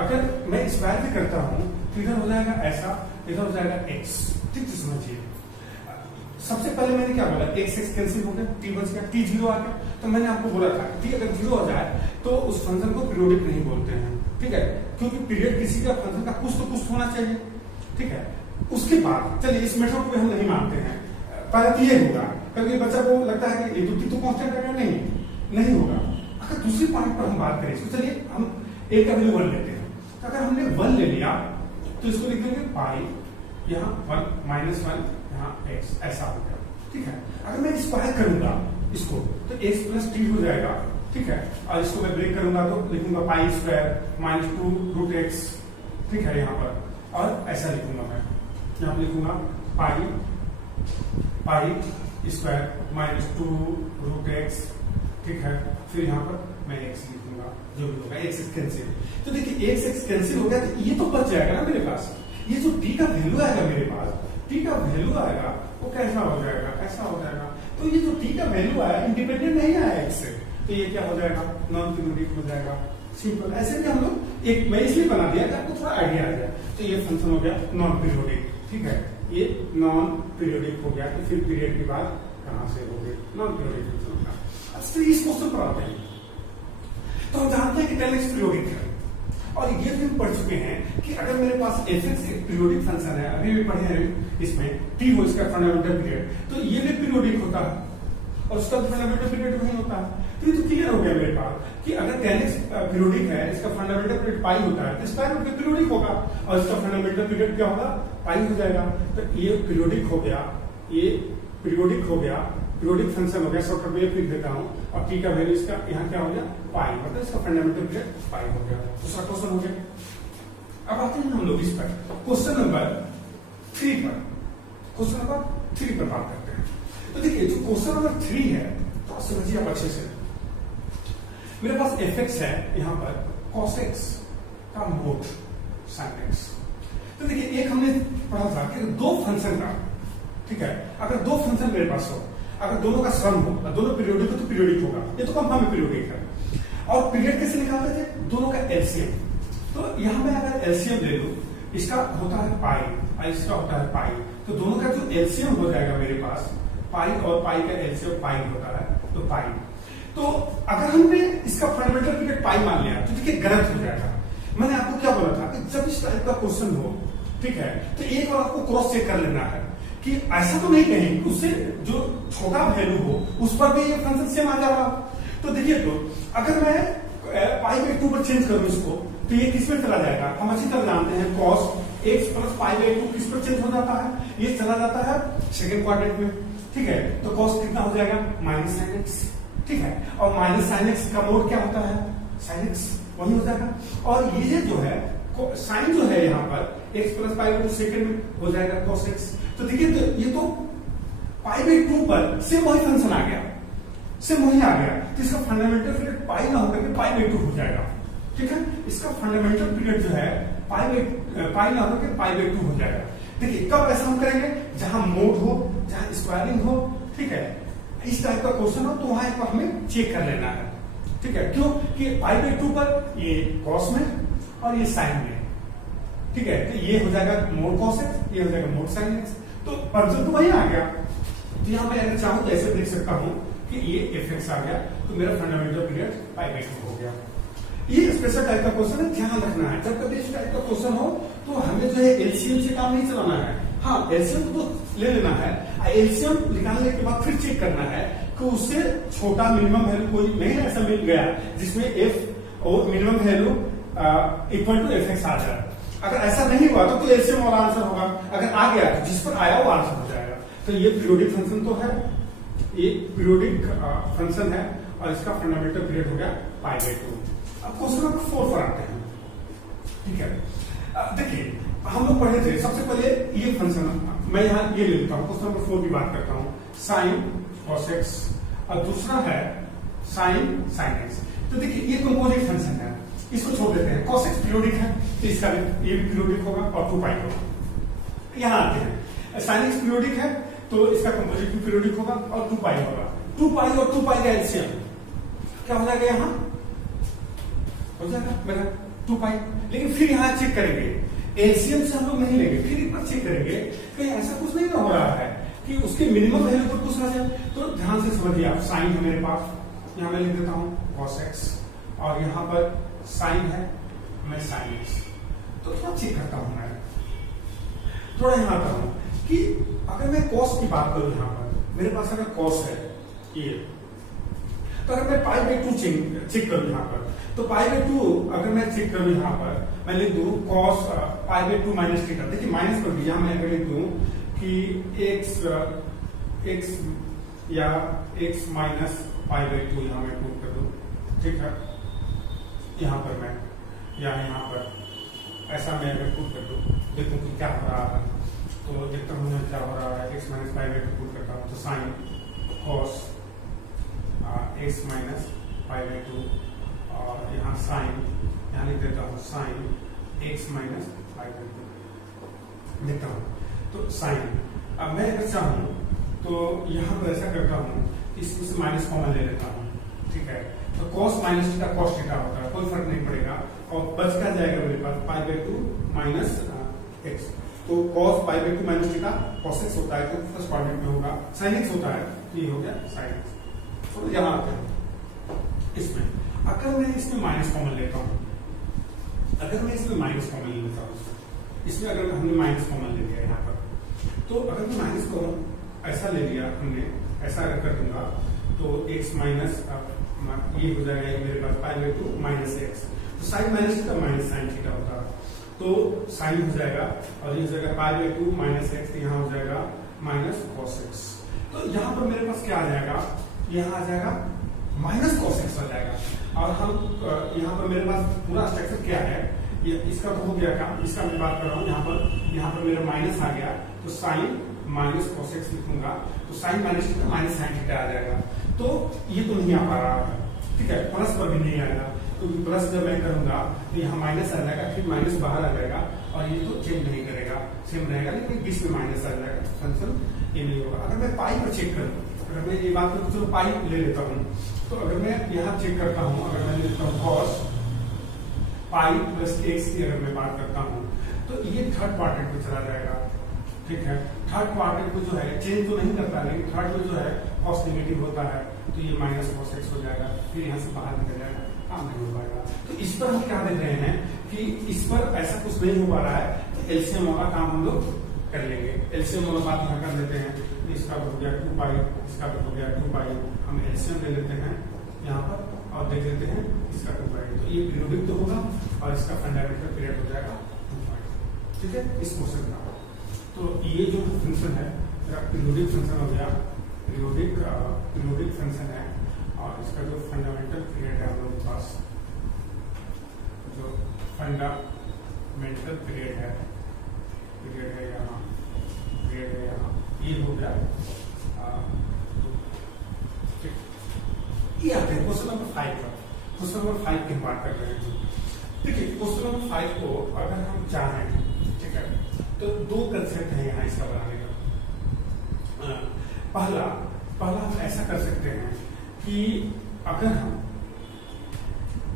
अगर मैं स्क्वायर भी करता हूं तो इधर हो जाएगा ऐसा, इधर हो जाएगा x, ठीक है, समझिए। सबसे पहले मैंने क्या बोला, x x कैंसिल हो गया, t बच गया, t 0 आ गया। तो मैंने आपको बोला था t अगर 0 हो जाए तो उस फंक्शन को पीरियोडिक नहीं बोलते हैं, ठीक है, क्योंकि पीरियड किसी का फंक्शन का कुछ तो कुछ होना चाहिए, ठीक है। उसके बाद चलिए इस मेथड को हम नहीं मानते हैं, पहले तो ये होगा क्योंकि बच्चा को लगता है कि ये तो कांस्टेंट है, नहीं होगा। अगर दूसरी पॉइंट पर हम बात करें इसको, चलिए हम a का वैल्यू 1 लेते हैं, तो अगर हमने 1 ले लिया तो इसको लिख देंगे पाई, यहाँ 1 माइनस 1 यहाँ x ऐसा हो गया, ठीक है। अगर मैं स्क्वायर करूंगा इसको तो x प्लस टी हो जाएगा, ठीक है, और इसको मैं ब्रेक करूंगा तो लिखूंगा pi square minus 2 root x, ठीक है, यहाँ पर, और ऐसा लिखूंगा मैं, यहाँ लिखूंगा pi square minus 2 root x, ठीक है, फिर यहाँ पर मैं x लिखूंगा, जो भी होगा x कैंसिल। तो देखिए x कैंसिल हो गया तो ये तो बच जाएगा ना मेरे पास, ये जो t का वैल्यू आएगा मेरे पास, t का वैल्यू आएगा वो कैसा हो जाएगा, ऐसा हो जाएगा। तो ये जो t का वैल्यू आया इंडिपेंडेंट नहीं आया x से, तो ये क्या हो जाएगा, नॉन पीरियोडिक हो जाएगा, सिंपल। ऐसे भी हम लोग एक मैं इसलिए बना दिया कि आपको थोड़ा आइडिया आ जाए। तो ये फंक्शन हो गया नॉन पीरियोडिक, ठीक है, ये नॉन पीरियोडिक हो गया। तो फिर पीरियड के बाद कहां से हो गए, नॉन पीरियोडिक फंक्शन होगा। अच्छा इस क्वेश्चन पर आते हैं, तो हम जानते हैं कि tan x पीरियोडिक है, और ये भी पढ़ चुके हैं कि अगर मेरे पास fx एक पीरियोडिक फंक्शन है, अभी भी पढ़े हैं इसमें, t हो इसका फंडामेंटल पीरियड, तो ये भी पीरियोडिक होता है और उसका फंडामेंटल पीरियड वही होता है। तो ये तो क्लियर हो गया मेरे पास कि अगर tan x पीरियोडिक है, इसका फंडामेंटल पीरियड पाई होता है, तो स्क्वायर रूट में पीरियोडिक होगा और इसका फंडामेंटल पीरियड क्या होगा, पाई हो जाएगा। तो ये पीरियोडिक हो गया, ये पीरियोडिक हो गया, पीरियोडिक फंक्शन हो गया, शॉर्टकट में लिख देता हूं, और t का वैल्यू इसका यहाँ क्या हो गया, पाई, मतलब इसका फंडामेंटल पीरियड पाई हो गया। दूसरा क्वेश्चन हो गया। अब आते हैं हम लोग इस पर, क्वेश्चन नंबर 3 पर, क्वेश्चन नंबर 3 पर बात करते हैं। तो देखिए जो क्वेश्चन नंबर 3 है तो समझिए आप अच्छे से, मेरे पास fx है, यहाँ पर cos x का मोड sin x। तो देखिए एक हमने पढ़ा था कि दो फंक्शन का, ठीक है, अगर दो फंक्शन मेरे पास हो, अगर दोनों का सम हो, दोनों पीरियोडिक हो तो पीरियोडिक होगा, ये तो कंफर्म है पीरियोडिक है। और पीरियड कैसे निकालते थे, दोनों का एलसीएम। तो यहाँ मैं अगर एलसीएम ले लूं, इसका होता है पाई और इसका होता है पाई, तो दोनों का जो एलसीएम हो जाएगा मेरे पास, पाई और पाई का एलसीएम पाई होता है, तो पाई। तो अगर हमने इसका फंडामेंटल पीरियड पाई मान लिया तो देखिए गलत हो जाएगा। मैंने आपको क्या बोला था कि जब इस टाइप का क्वेश्चन हो, ठीक है, तो एक बार आपको क्रॉस चेक कर लेना है कि ऐसा तो नहीं कहें कि उससे जो छोटा वैल्यू हो उस पर भी ये फंक्शन सेम आ जाएगा। तो देखिए, तो अगर मैं पाई बाई 2 पर चेंज करूं इसको, तो ये किस पर चला जाएगा, हम अच्छी तरह जानते हैं cos x plus pi by 2 किस पर चेंज हो जाता है, ये चला जाता है सेकंड क्वाड्रेंट में, ठीक है। तो cos कितना हो जाएगा, माइनस साइन एक्स, ठीक है, और माइनस साइन एक्स का मोड क्या होता है, साइन एक्स, वही हो जाएगा। और ये जो है साइन जो है यहाँ पर x plus pi by 2 second में हो जाएगा cos x। तो देखिए तो ये तो पाई बाई 2 पर सेम वही फंक्शन आ गया, सेम वही आ गया, तो इसका फंडामेंटल पीरियड पाई ना होकर के पाई बाई 2 हो जाएगा, ठीक है। इसका फंडामेंटल पीरियड जो है पाई ना होकर के पाई बाई 2 हो जाएगा। देखिए कब ऐसा हम करेंगे, जहां मोड हो, जहां स्क्वायरिंग हो, ठीक है, इस टाइप का क्वेश्चन हो, तो वहां एक बार हमें चेक कर लेना है, ठीक है। क्यों कि पाई बाई 2 पर ये कॉस में और ये साइन में, ठीक है, तो ये हो जाएगा मोड कॉस एक्स, ये हो जाएगा मोड साइन एक्स, तो परसेंट तो वही आ गया, तो यहाँ मैं अगर चाहूँ तो ऐसे देख सकता हूँ कि ये fx आ गया, तो मेरा फंडामेंटल पीरियड π/2 हो गया। ये स्पेशल टाइप का क्वेश्चन है, ध्यान रखना है जब कभी इस टाइप का क्वेश्चन हो तो हमें जो है एलसीएम से काम नहीं चलाना है। हाँ, एलसीएम तो ले लेना है, एलसीएम निकालने के बाद फिर चेक करना है कि उससे छोटा मिनिमम वैल्यू कोई नहीं ऐसा मिल गया जिसमें एफ और minimum value equal to fx आ जाए। अगर ऐसा नहीं हुआ तो एलसीएम वाला आंसर होगा, अगर आ गया तो जिस पर आया वो आंसर हो जाएगा। तो ये पीरियोडिक फंक्शन तो है, ये पीरियोडिक फंक्शन है और इसका फंडामेंटल पीरियड हो गया π/2। अब क्वेश्चन नंबर 4 पर आते हैं। ठीक है, देखिए हम लोग पढ़े थे सबसे पहले ये फंक्शन, मैं यहाँ ये ले लेता हूँ, क्वेश्चन नंबर 4 की बात करता हूँ, साइन cos x और दूसरा है साइन x। तो देखिए ये कंपोजिट फंक्शन है, इसको छोड़ देते हैं। cos x पीरियोडिक है तो इसका भी ये भी पीरियोडिक होगा और 2π होगा। यहाँ आते हैं, साइन x पीरियोडिक है तो इसका कंपोजिट भी पीरियोडिक होगा और 2π होगा। 2π और 2π का एलसीएम क्या हो जाएगा, यहाँ हो जाएगा मेरा 2π। लेकिन फिर यहाँ चेक करेंगे, एलसीएम से हम लोग नहीं लेंगे, फिर एक बार चेक करेंगे कहीं ऐसा कुछ नहीं हो रहा है कि उसके मिनिमम वैल्यू पर कुछ आ जाए। तो ध्यान से समझिए आप, साइन है मेरे पास, यहाँ मैं लिख देता हूँ cos x और यहाँ पर साइन है, मैं sin x। तो थोड़ा चेक करता हूँ, मैं थोड़ा यहाँ आता हूँ कि अगर मैं cos की बात करूँ, यहाँ पर मेरे पास अगर cos है ये, तो अगर मैं π/2 चेक करूँ यहाँ पर, तो π/2 अगर मैं चेक करूँ यहाँ पर, मैं लिख दूँ cos π/2 माइनस थीटा। देखिए माइनस कर दिया, मैं अगर लिख दूँ कि x या x माइनस π/2 यहाँ मैं प्रूव कर दूँ। ठीक है, यहाँ पर मैं यहाँ पर ऐसा मैं अगर प्रूव कर दूँ, देखूँ कि क्या हो रहा है, तो देखता हूँ क्या हो रहा है। x माइनस π/2 प्रूव करता हूँ, तो साइन cos x माइनस π/2 और यहाँ साइन, यहाँ लिख देता हूँ साइन x माइनस π/2 देखता हूँ। तो साइन, अब मैं अगर चाहूँ तो यहाँ पर ऐसा करता हूँ, इसमें से माइनस कॉमन ले लेता हूँ। ठीक है, तो cos minus theta cos theta होता है, कोई फर्क नहीं पड़ेगा और बच क्या जाएगा मेरे पास π/2 माइनस x। तो cos π/2 minus theta cos x होता है, तो फर्स्ट क्वाड्रेंट में होगा, sin x होता है, ये हो गया sin x। तो यहाँ आते हैं इसमें, अगर मैं इसमें माइनस कॉमन लेता हूँ, अगर मैं इसमें माइनस कॉमन ले लेता हूँ, इसमें अगर हमने माइनस कॉमन ले लिया यहाँ पर, तो अगर मैं माइनस कॉमन ऐसा ले लिया हमने, ऐसा अगर कर दूंगा तो x माइनस ये हो जाएगा मेरे पास π/2 माइनस x। तो sine minus theta minus sine theta होता है, तो साइन हो जाएगा और ये हो जाएगा π/2 माइनस x, यहाँ हो जाएगा माइनस cos x। तो यहाँ पर मेरे पास क्या आ जाएगा, यहाँ आ जाएगा माइनस cos x आ जाएगा। और हम यहाँ पर मेरे पास पूरा स्ट्रक्चर क्या है, ये इसका तो हो गया काम, इसका मैं बात कर रहा हूँ। यहाँ पर मेरा माइनस आ गया, तो साइन माइनस cos x लिखूंगा, तो sine minus theta minus sine theta आ जाएगा। तो ये तो नहीं आ पा रहा है, ठीक है, प्लस पर भी नहीं आएगा, तो प्लस जब मैं करूंगा तो यहाँ माइनस आ जाएगा, फिर माइनस बाहर आ जाएगा और ये तो चेंज नहीं करेगा, सेम रहेगा, लेकिन बीच में माइनस आ जाएगा, फंक्शन ये नहीं होगा। अगर मैं पाई पर चेक करूँ, अगर मैं ये बात करूँ, चलो पाई ले लेता हूँ, तो अगर मैं यहाँ चेक करता हूँ, अगर मैं लेता हूँ cos पाई प्लस x की अगर मैं बात करता हूँ, तो ये थर्ड क्वाड्रेंट में चला जाएगा। ठीक है, थर्ड क्वाड्रेंट में जो है चेंज तो नहीं करता, लेकिन थर्ड में जो है cos नेगेटिव होता है, तो ये माइनस cos x हो जाएगा, फिर यहाँ से बाहर निकल जाएगा, काम नहीं हो पाएगा। तो इस पर हम क्या देख रहे हैं कि इस पर ऐसा कुछ नहीं हो पा रहा है, तो एलसीएम वाला काम हम लोग कर लेंगे। एलसीएम वाला बात यहाँ कर लेते हैं, इसका हो गया 2 पाई, इसका हो गया 2 पाई, हम एलसीएम ले लेते हैं यहाँ पर और देख लेते हैं इसका 2 पाई। तो ये पीरियोडिक तो होगा और इसका फंडामेंटल पीरियड हो जाएगा 2 पाई। ठीक है, इस क्वेश्चन का तो ये जो फंक्शन है पीरियोडिक फंक्शन हो गया, पीरियोडिक फंक्शन है, और इसका जो फंडामेंटल पीरियड है हम लोग के पास, जो फंडामेंटल पीरियड है यहाँ, ये हो गया। ये आते हैं क्वेश्चन नंबर 5 पर। क्वेश्चन नंबर 5 की बात कर रहे हैं। देखिए क्वेश्चन नंबर 5 को अगर हम चाहें, ठीक है, तो दो कंसेप्ट है यहाँ इसका बनाने का। पहला हम ऐसा कर सकते हैं कि अगर हम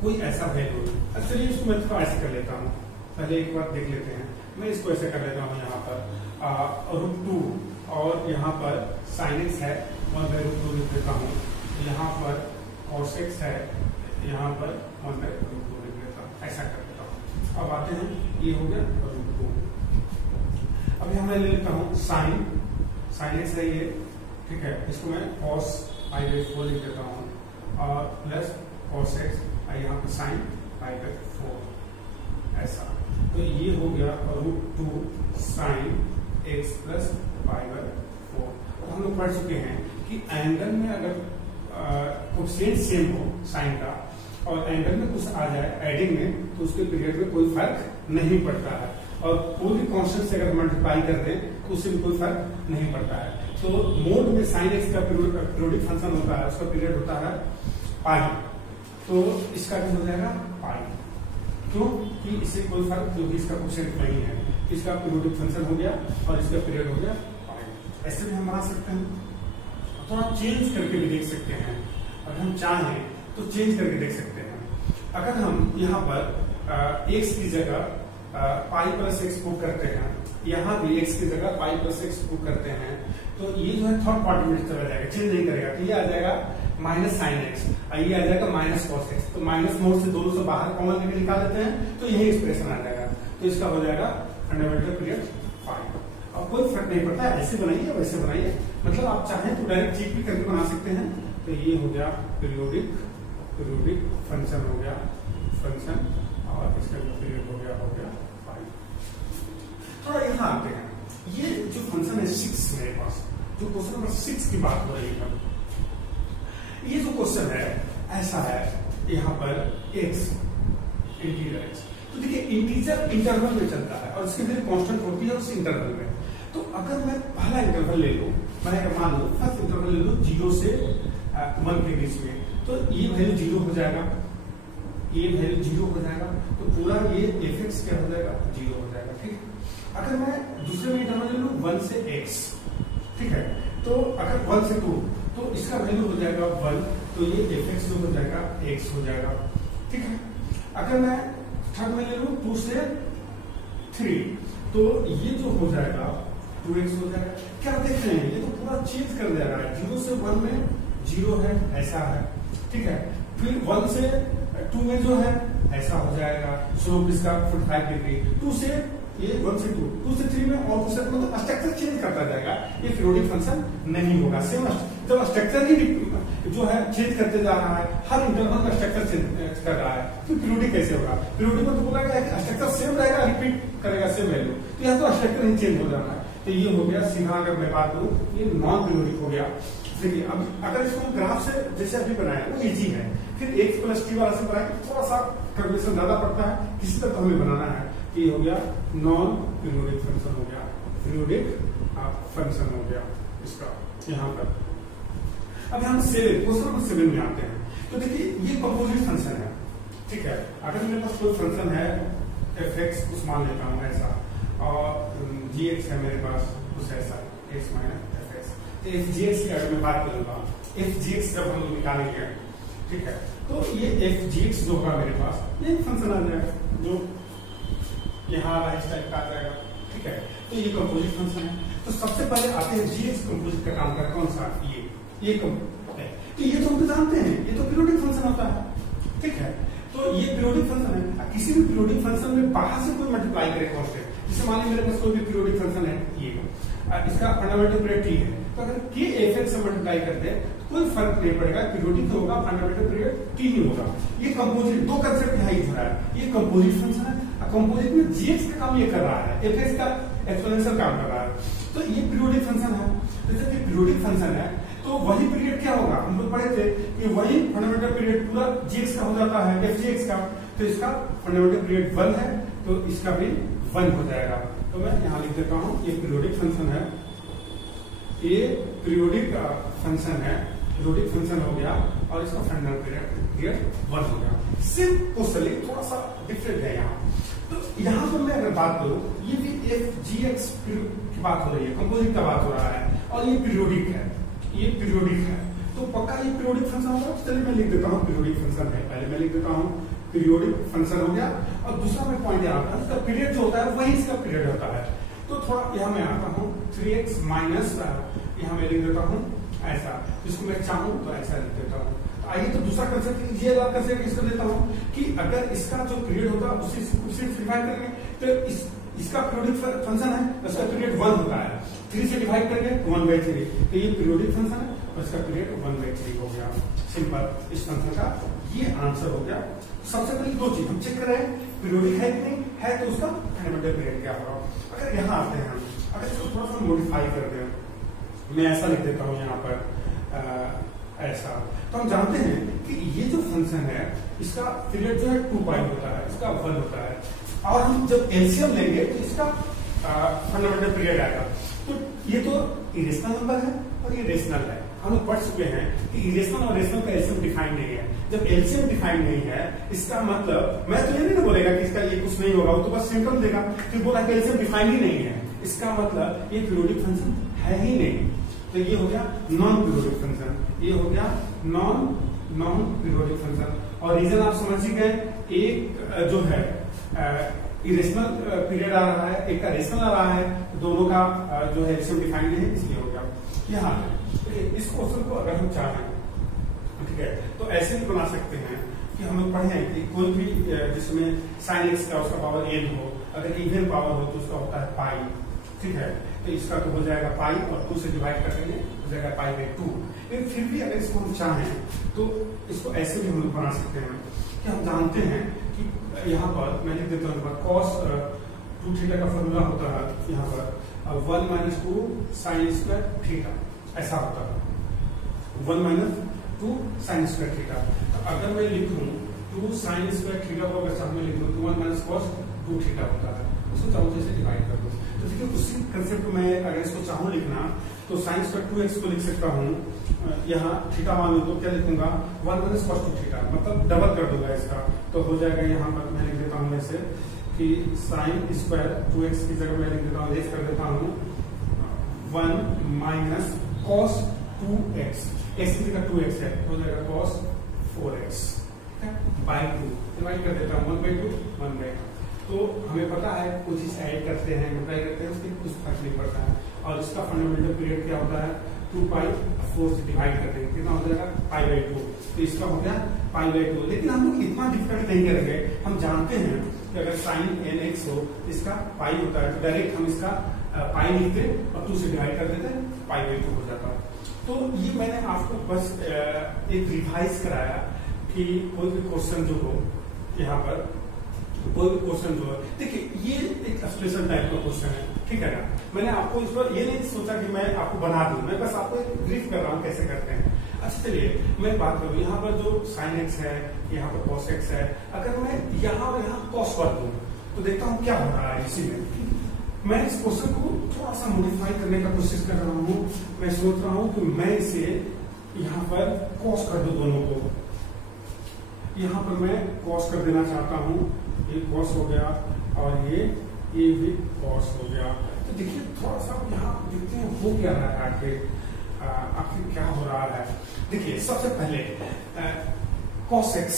कोई ऐसा वैल्यू, चलिए इसको मैं थोड़ा ऐसे कर लेता हूँ, पहले एक बार देख लेते हैं। मैं इसको ऐसे कर लेता हूँ यहाँ पर √2 और यहाँ पर sin x है 1/√2 लिख देता हूँ, यहाँ पर cos x है, यहाँ पर 1/√2 लिख देता हूँ, ऐसा कर देता हूँ। अब आते हैं, ये हो गया √2। अब यहाँ मैं ले लेता हूँ sin x है ये, ठीक है, इसको मैं cos π/4 लिख देता हूँ और प्लस cos x, यहाँ पर sin π/4 ऐसा। तो ये हो गया √2 sin x प्लस π/4। हम लोग पढ़ चुके हैं कि एंगल में अगर कोएफिशिएंट सेम हो साइन का और एंगल में कुछ आ जाए एडिंग में, तो उसके पीरियड में कोई फर्क नहीं पड़ता है, और कोई भी कांस्टेंट से अगर मल्टीप्लाई कर दें तो उससे भी कोई फर्क नहीं पड़ता है। तो मोड में साइन एक्स का पीरियोडिक फंक्शन होता है, उसका पीरियड होता है पाई, तो इसका क्या हो जाएगा पाई, क्योंकि इससे कोई फर्क, जो कि इसका कोएफिशिएंट नहीं है, इसका पीरियोडिक फंक्शन हो गया और इसका पीरियड हो गया पाई। ऐसे भी हम बना सकते हैं, थोड़ा चेंज करके भी देख सकते हैं, अगर हम चाहें तो चेंज करके देख सकते हैं। अगर हम यहाँ पर x की जगह पाई प्लस एक्स पुट करते हैं, यहाँ भी x की जगह पाई प्लस एक्स पुट करते हैं, तो ये जो है थर्ड पार्ट में चला जाएगा, चेंज नहीं करेगा। तो ये आ जाएगा माइनस साइन एक्स, ये आ जाएगा माइनस कॉस एक्स। तो माइनस मोड से दोनों से बाहर कॉमन लेके निकाल देते हैं, तो यही एक्सप्रेशन आ जाएगा। तो इसका हो जाएगा फंडामेंटल पीरियड 5। अब कोई फर्क नहीं पड़ता, ऐसे बनाइए वैसे बनाइए, मतलब आप चाहें तो डायरेक्ट चीज भी करके बना सकते हैं। तो ये हो गया पीरियोडिक फंक्शन हो गया फंक्शन, और इसका जो पीरियड हो गया 5। थोड़ा यहाँ आते हैं, ये जो फंक्शन है 6 मेरे पास, जो क्वेश्चन नंबर 6 की बात हो रही है, ये जो क्वेश्चन है ऐसा है, यहाँ पर x इंटीजर x, तो देखिए इंटीजर इंटरवल में चलता है और इसके लिए कांस्टेंट होती है उस इंटरवल में। तो अगर मैं पहला इंटरवल ले लूं, मैं मान लो फर्स्ट इंटरवल ले लूं 0 से 1 के बीच में, तो ये वैल्यू 0 हो जाएगा, ये वैल्यू 0 हो जाएगा, तो पूरा ये fx क्या हो जाएगा 0 हो जाएगा, ठीक। अगर मैं दूसरे में इंटरवल ले लूं 1 से x, ठीक है, तो अगर 1 से 2, तो इसका वैल्यू हो जाएगा 1, तो ये fx जो हो जाएगा x हो जाएगा, ठीक है। अगर मैं थर्ड में ले लूं 2 से 3, तो ये जो हो जाएगा 2x हो जाएगा। क्या देख रहे हैं, ये तो पूरा चेंज कर दे रहा है, 0 से 1 में 0 है, ऐसा है, ठीक है। फिर 1 से 2 में जो है ऐसा हो जाएगा, स्लोप इसका 45 डिग्री, 2 से ये 1 से 2 से 3 में और दूसरे मतलब स्ट्रक्चर चेंज करता जाएगा, ये पीरियोडिक फंक्शन नहीं होगा। सेम जब स्ट्रक्चर ही जो है चेंज करते जा रहा है, हर इंटरवल का स्ट्रक्चर चेंज कर रहा है, तो पीरियोडिक कैसे होगा? पीरियोडिक में तो बोला गया है स्ट्रक्चर सेम रहेगा, रिपीट करेगा सेम वैल्यू, तो यहाँ तो स्ट्रक्चर ही चेंज हो जाना है। तो ये हो गया सीधा, अगर मैं बात करूं ये नॉन पीरियोडिक हो गया। देखिए अब अगर इसको ग्राफ से जैसे अभी बनाया वो इजी है, फिर x प्लस टी वाला से बनाए थोड़ा सा कैलकुलेशन ज्यादा पड़ता है, किसी तरह तो हमें बनाना है। कि ये हो गया नॉन पीरियोडिक फंक्शन हो गया, पीरियोडिक फंक्शन हो गया इसका यहाँ पर। अब हम क्वेश्चन नंबर 7 में आते हैं। तो देखिए ये कंपोजिट फंक्शन है, ठीक है। अगर मेरे पास कोई फंक्शन है fx, कुछ मान लेता हूँ ऐसा, और gx है मेरे पास कुछ ऐसा x माइनस fx, तो fgx की अगर मैं बात करूंगा, fgx जब हम लोग निकालेंगे, ठीक है, तो ये fgx जो होगा मेरे पास ये फंक्शन आ जाएगा, जो यहाँ इस टाइप का आ जाएगा, ठीक है। तो ये कंपोजिट फंक्शन है। तो सबसे पहले आते हैं gx कंपोजिट का काम कर, कौन सा, ये कंपोजिट है। तो ये तो हम जानते हैं, ये तो पीरियोडिक फंक्शन होता है, ठीक है। तो ये पीरियोडिक फंक्शन है, किसी भी पीरियोडिक फंक्शन में बाहर से कोई मल्टीप्लाई करे कांस्टेंट, जैसे मान लीजिए मेरे पास कोई भी पीरियोडिक फंक्शन है, ये इसका फंडामेंटल पीरियड t है, तो अगर k fx से मल्टीप्लाई करते हैं कोई फर्क नहीं पड़ेगा, पीरियोडिक होगा, फंडामेंटल पीरियड t ही होगा। ये कंपोजिट, दो कंसेप्ट यहाँ यूज हो रहा है, ये कंपोजिट फंक्शन है, कंपोजिट में gx का काम ये कर रहा है, fx का एक्सपोनेंशियल काम कर रहा है, तो ये पीरियोडिक फंक्शन है। तो जब ये पीरियोडिक फंक्शन है तो वही पीरियड क्या होगा, हम लोग पढ़े थे कि वही फंडामेंटल पीरियड पूरा gx का हो जाता है, fgx का, तो इसका फंडामेंटल पीरियड 1 है, तो इसका भी 1 हो जाएगा। तो मैं यहाँ लिख देता हूँ ये पीरियोडिक फंक्शन है, ये पीरियोडिक फंक्शन है, पीरियोडिक फंक्शन हो गया, और इसका फंडामेंटल पीरियड 1 हो गया। सिर्फ क्वेश्चन थोड़ा सा डिफरेंट है यहाँ। तो यहाँ पर मैं अगर बात करूँ, ये भी fgx की बात हो रही है, कंपोजिट का बात हो रहा है, और ये पीरियोडिक है, ये पीरियोडिक है, तो पक्का ये पीरियोडिक फंक्शन होगा। चलिए मैं लिख देता हूँ पीरियोडिक फंक्शन है, पहले मैं लिख देता हूँ पीरियोडिक फंक्शन हो गया। और दूसरा मैं पॉइंट यहाँ पर, इसका पीरियड जो होता है वही इसका पीरियड होता है, तो थोड़ा यहाँ मैं आता हूँ 3x माइनस यहाँ मैं लिख देता हूँ ऐसा, इसको मैं चाहूँ तो ऐसा लिख देता हूँ। तो आइए तो दूसरा कंसेप्ट ये वाला कंसेप्ट इसको देता हूँ कि अगर इसका जो पीरियड होगा उसे सिम्प्लीफाई करेंगे तो इसका पीरियोडिक फंक्शन है, उसका पीरियड 1 होता है, 3 से डिवाइड करेंगे 1/3, तो ये पीरियोडिक फंक्शन है और इसका पीरियड 1/3 हो गया। सिंपल, इस फंक्शन का ये आंसर हो गया। सबसे पहले दो चीज हम चेक कर रहे हैं, पीरियोडिक है कि नहीं है, तो उसका फंडामेंटल पीरियड क्या होगा। अगर यहाँ आते हैं, अगर इसको थोड़ा सा मॉडिफाई कर दें, मैं ऐसा लिख देता हूँ यहाँ पर ऐसा, तो हम जानते हैं कि ये जो फंक्शन है इसका पीरियड जो है 2π होता है, इसका 1 होता है, और हम जब एलसीएम लेंगे तो इसका फंडामेंटल पीरियड आएगा। तो ये तो इरेशनल नंबर है और ये रेशनल है। हम लोग पढ़ चुके हैं कि इरेशनल और रेशनल का एलसीएम डिफाइन नहीं है। जब एलसीएम डिफाइन नहीं है, इसका मतलब मैं तो ये नहीं बोलेगा कि इसका ये कुछ नहीं होगा, वो तो बस सिम्टम देगा, फिर बोला कि एलसीएम डिफाइन ही नहीं है, इसका मतलब ये पीरियोडिक फंक्शन है ही नहीं। तो ये हो गया नॉन पीरियोडिक फंक्शन, ये हो गया नॉन पीरियोडिक फंक्शन। और रीजन आप समझ ही गए, एक जो है इरेशनल पीरियड आ रहा है, एक का रेशनल आ रहा है, दोनों का जो है एलसीएम डिफाइंड है, इसलिए हो गया। यहाँ इस क्वेश्चन को अगर हम चाहें, ठीक है, तो ऐसे भी बना सकते हैं कि हम लोग पढ़े कि कोई भी जिसमें sin x का उसका पावर n हो, अगर इवन पावर हो तो उसका होता है पाई, ठीक है, तो इसका तो हो जाएगा पाई और 2 से डिवाइड कर देंगे हो जाएगा π/2। लेकिन फिर भी अगर इसको हम चाहें तो इसको ऐसे भी हम लोग बना सकते हैं कि हम जानते हैं कि यहाँ पर मैं लिख देता हूँ cos 2θ का फॉर्मूला होता है यहाँ पर 1 - 2 sin² थीटा, ऐसा होता है 1 - 2 sin² थीटा। तो अगर मैं लिखूं 2 sin² थीटा को अगर साथ में लिख दूं तो 1 - cos 2θ होता है, उसको चाहूँ जैसे डिवाइड कर दो। तो देखिए उसी कंसेप्ट में अगर इसको चाहूँ लिखना तो sin² 2x को लिख सकता हूँ, यहाँ थीटा मान लो तो क्या लिखूंगा 1 - cos 2θ, मतलब डबल कर दूंगा इसका, तो हो जाएगा यहाँ पर मैं लिख देता हूँ ऐसे कि sin² 2x की जगह मैं लिख देता हूँ, रेज कर देता हूँ 1 - cos 2x, x की जगह 2x है, हो जाएगा cos 4x by 2, डिवाइड कर देता हूँ 1/2 1/2। तो हमें पता है कुछ चीज ऐड करते हैं, मल्टीप्लाई करते हैं, उसके कुछ फर्क नहीं पड़ता है। और इसका फंडामेंटल पीरियड क्या होता है 2π, 4 से डिवाइड कर देंगे कितना हो जाएगा π/2, तो इसका हो गया π/2। लेकिन हम लोग इतना डिफिकल्ट नहीं करेंगे, हम जानते हैं कि अगर sin nx हो इसका पाई होता है, तो डायरेक्ट हम इसका पाई लिखते और 2 से डिवाइड कर देते, π/2 हो जाता है। तो ये मैंने आपको बस एक रिवाइज कराया कि कोई भी क्वेश्चन जो हो यहाँ पर, कोई भी क्वेश्चन जो है, देखिए ये एक स्पेशल टाइप का क्वेश्चन है, ठीक है ना। मैंने आपको इस पर ये नहीं सोचा कि मैं आपको बना दूं, मैं बस आपको एक ब्रीफ कर रहा हूँ कैसे करते हैं। अच्छा चलिए मैं बात करूँ, यहाँ पर जो sin x है, यहाँ पर cos x है, अगर मैं यहाँ और यहाँ cos कर दूं तो देखता हूँ क्या हो रहा है। इसी में मैं इस क्वेश्चन को थोड़ा सा मॉडिफाई करने का कोशिश कर रहा हूँ। मैं सोच रहा हूँ कि मैं इसे यहाँ पर cos कर दूं, दोनों को यहाँ पर मैं cos कर देना चाहता हूँ, ये cos हो गया और ये भी cos हो गया। तो देखिए थोड़ा सा यहाँ देखते हैं हो क्या रहा है आखिर क्या हो रहा है। देखिए सबसे पहले cos x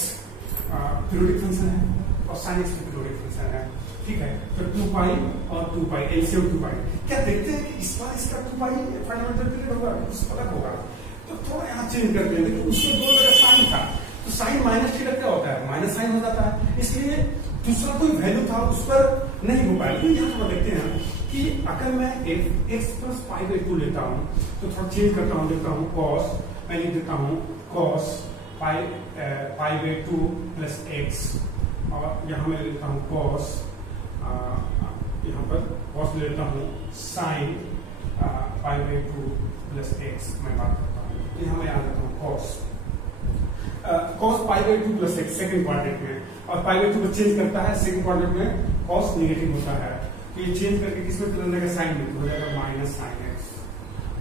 पीरियोडिक फंक्शन है और sin x पीरियोडिक फंक्शन है, ठीक है। तो 2π और 2π एलसीएम 2π, क्या देखते हैं कि इस बार इसका 2π फंडामेंटल पीरियड होगा, कुछ अलग होगा। तो थोड़ा यहाँ चेंज करते हैं, देखिए उसमें 2 जगह साइन था, तो साइन माइनस थीटा क्या होता है माइनस साइन हो जाता है, इसलिए दूसरा कोई वैल्यू था उस पर नहीं हो पाया। लेकिन यहाँ थोड़ा देखते हैं कि अगर मैं x + π/2 लेता हूँ तो थोड़ा चेंज करता हूँ, देखता हूँ cos, मैं लिख देता हूँ cos π/2 + x, और यहाँ मैं लिखता हूँ cos, यहाँ पर cos ले लेता हूँ sin π/2 + x, मैं बात करता हूँ, यहाँ मैं आ जाता हूँ cos π/2 + x सेकंड क्वाड्रेंट में, और π/2 को चेंज करता है सेकंड क्वाड्रेंट में cos नेगेटिव होता है, तो ये चेंज करके किसमें बदल जाएगा साइन में, हो जाएगा -sin x।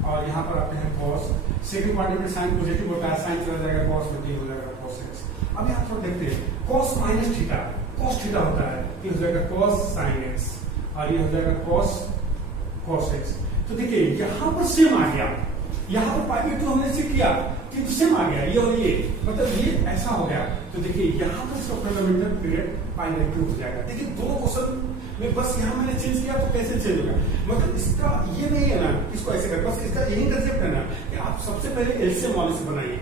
और यहाँ पर आते हैं cos, सेकंड क्वाड्रेंट में साइन पॉजिटिव होता है, साइन चला जाएगा cos में, हो जाएगा cos x। अब यहाँ थोड़ा देखते हैं cos -θ, cos थीटा होता है, ये हो जाएगा cos sin x और ये हो जाएगा cos x। तो देखिए यहाँ पर सेम आ गया, यहाँ पर π/2 हमने चेक किया कि सेम आ गया ये और ये, मतलब ये ऐसा हो गया। तो देखिए यहाँ पर इसका फंडामेंटल पीरियड π/2 हो जाएगा। देखिए दोनों क्वेश्चन में बस यहाँ मैंने चेंज किया तो कैसे चेंज होगा, मतलब इसका ये नहीं है ना इसको ऐसे कर, बस इसका यही कंसेप्ट है ना कि आप सबसे पहले एलसीएम वाले से बनाइए।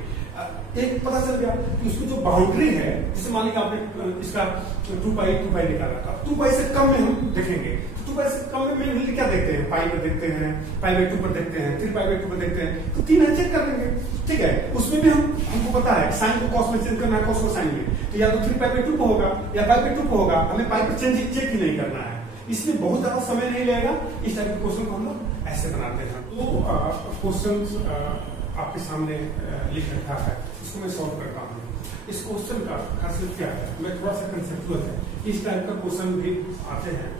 एक पता चल गया कि उसकी जो बाउंड्री है, जैसे मान लीजिए आपने इसका 2π निकाला था, 2π से कम में हम देखेंगे, 2π से कम में मिलकर क्या देखते हैं, पाई पर देखते हैं, π/2 पर देखते हैं, 3π/2 पर देखते हैं, तो 3 चेक कर लेंगे। ठीक है, उसमें भी हमको पता है साइन को कॉस में चेंज करना है, कॉस को साइन में, तो या तो 3π/2 पे होगा या π/2 पे होगा, हमें पाई पर चेंज चेक ही नहीं करना है, इसलिए बहुत ज्यादा समय नहीं लगेगा। इस टाइप के क्वेश्चन को हम लोग ऐसे बनाते हैं। तो क्वेश्चन आपके सामने लिख रखा है, इसको मैं सॉल्व करता हूँ। इस क्वेश्चन का खासियत क्या है, मैं थोड़ा सा कंसेप्चुअल है, इस टाइप का क्वेश्चन भी आते हैं।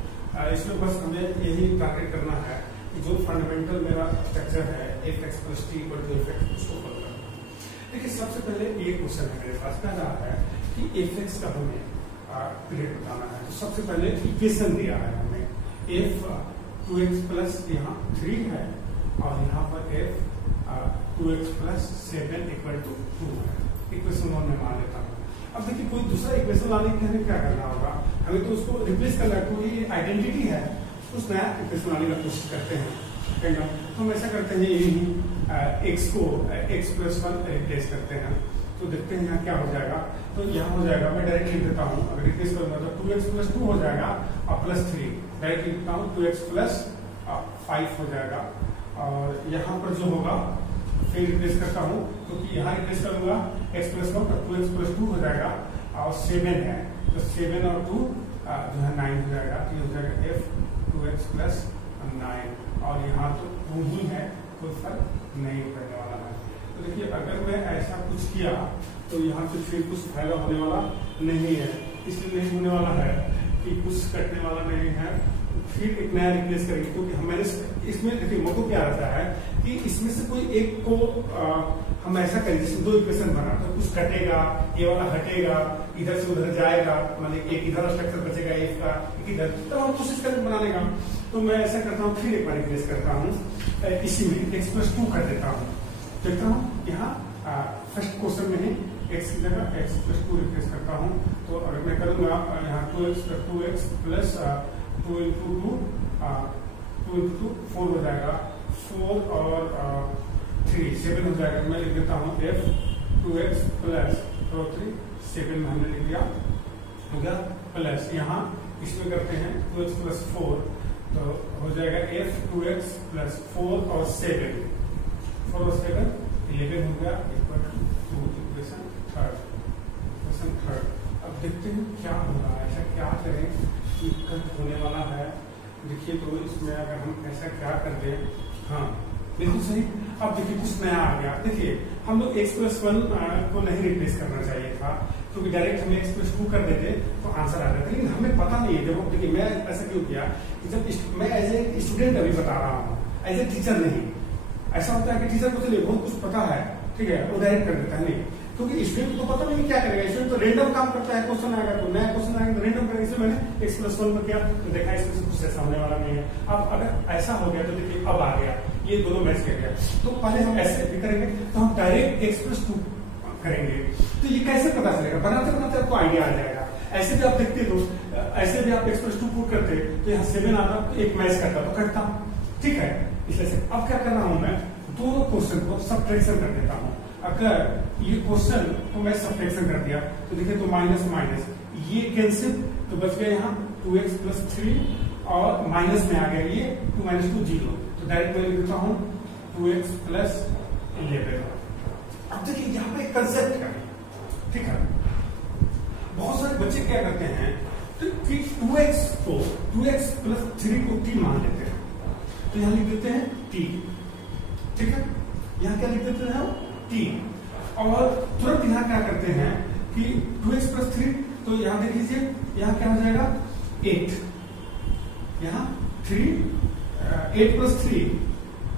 इसमें बस हमें यही टारगेट करना है कि जो फंडामेंटल मेरा स्ट्रक्चर है f(x + t) = f(x) उसको हल करना। देखिए सबसे पहले ये क्वेश्चन है मेरे पास, कह रहा है कि f(x) का हमें पीरियड बताना है। तो सबसे पहले इक्वेशन दिया है हमें, f(2x + यहाँ 3) है और यहाँ पर f(2x + 7) = 2 है। इक्वेशन 1 में मान लेता हूँ। अब देखिए कोई दूसरा इक्वेशन लाने के लिए हमें क्या करना होगा, हमें तो उसको रिप्लेस करना है, कोई आइडेंटिटी है उस नया इक्वेशन लाने का कोशिश करते हैं। तो हम ऐसा करते हैं, यही x को x + 1 रिप्लेस करते हैं, तो देखते हैं यहाँ क्या हो जाएगा। तो यहाँ हो जाएगा, मैं डायरेक्ट लिख देता हूँ, अगर रिप्लेस करूंगा तो 2x + 2 हो जाएगा और +3 डायरेक्ट लिखता हूँ, 2x + 5 हो जाएगा। और यहाँ पर जो होगा फिर रिप्लेस करता हूँ, क्योंकि यहाँ रिप्लेस करूंगा x + 1 तो 2x + 2 हो जाएगा और 7 है, तो 7 और 2 जो है 9 हो जाएगा। तो ये हो जाएगा f(2x + 9) और यहाँ तो 2 ही है, कोई फर्क नहीं पड़ने वाला है। तो देखिए अगर मैं ऐसा कुछ किया तो यहाँ से फिर कुछ फायदा होने वाला नहीं है, इसलिए नहीं होने वाला है कि कुछ कटने वाला नहीं है, फिर एक नया रिप्लेस करेंगे। क्योंकि हमारे इसमें देखिए मौका क्या रहता है कि इसमें से कोई एक को हम ऐसा करें जैसे 2 इक्वेशन बना, तो कुछ कटेगा, ये वाला हटेगा, इधर से उधर जाएगा, मतलब एक इधर स्ट्रक्चर बचेगा f का, एक इधर, तो हम कोशिश करें बनाने का। तो मैं ऐसा करता हूँ, फिर एक बार रिप्लेस करता हूँ, इसी में x + 2 कर देता हूँ। देखता हूँ यहाँ फर्स्ट क्वेश्चन में ही x की जगह x + 2 रिप्लेस करता हूँ। तो अगर मैं करूंगा यहाँ 2x + 2x + 2 × 2 2 × 4 हो जाएगा, 4 और 3 7 हो जाएगा। मैं लिख देता हूँ f(2x + 3) 7 में हमने लिख दिया, हो गया प्लस, यहाँ इसमें करते हैं 2x + 4, तो हो जाएगा f(2x + 4) और 7, 4 और 7 11 हो गया, इक्वेशन थर्ड। अब देखते हैं क्या होगा, ऐसा क्या करें कि कट होने वाला है। देखिए तो इसमें अगर हम ऐसा क्या कर दें, हाँ बिल्कुल सही। अब देखिए कुछ नया आ गया, देखिए हम लोग x + 1 को नहीं रिप्लेस करना चाहिए था, क्योंकि डायरेक्ट हमें x + 2 कर देते तो आंसर आ जाता, लेकिन हमें पता नहीं है। जब देखिए मैं ऐसा क्यों किया कि जब मैं एज ए स्टूडेंट अभी बता रहा हूँ, एज ए टीचर नहीं। ऐसा होता है कि टीचर को चलिए बहुत कुछ पता है, ठीक है, वो डायरेक्ट कर देता है, नहीं, क्योंकि स्टूडेंट को पता नहीं क्या करेगा। स्टूडेंट तो रेंडम काम करता है, क्वेश्चन आएगा तो नया क्वेश्चन आएगा तो रेंडम करेगा। इसलिए मैंने x + 1 पर किया तो देखा इसमें कुछ ऐसा होने वाला नहीं है। अब अगर ऐसा हो गया तो देखिए अब आ गया, ये दोनों मैच कर गया। तो पहले हम ऐसे भी करेंगे, तो हम डायरेक्ट x + 2 करेंगे। तो ये कैसे पता चलेगा, बनाते बनाते आपको आइडिया आ जाएगा। ऐसे भी आप देखते तो ऐसे भी आप x + 2 पुट करते तो यहाँ 7 आता तो एक मैच करता तो कटता, ठीक है। इसलिए अब क्या कर रहा हूं मैं, दोनों क्वेश्चन को सब्ट्रैक्शन कर देता हूं। अगर ये क्वेश्चन को मैं सब्ट्रैक्शन कर दिया तो देखिए तो माइनस माइनस ये कैंसिल, तो बच गया यहाँ 2x + 3 और माइनस में आ गया ये 2 - 2 0, तो डायरेक्ट मैं लिख देता हूँ 2x + 11। अब देखिए यहाँ पे कंसेप्ट है, ठीक है। बहुत सारे बच्चे क्या करते हैं तो कि 2x + 3 को t मान लेते हैं, तो यहाँ लिख देते हैं t, ठीक है। यहाँ क्या लिख देते हैं t, और तुरंत यहाँ क्या करते हैं कि 2x + 3, तो यहाँ देख लीजिए यहाँ क्या हो जाएगा 8, यहाँ 8 + 3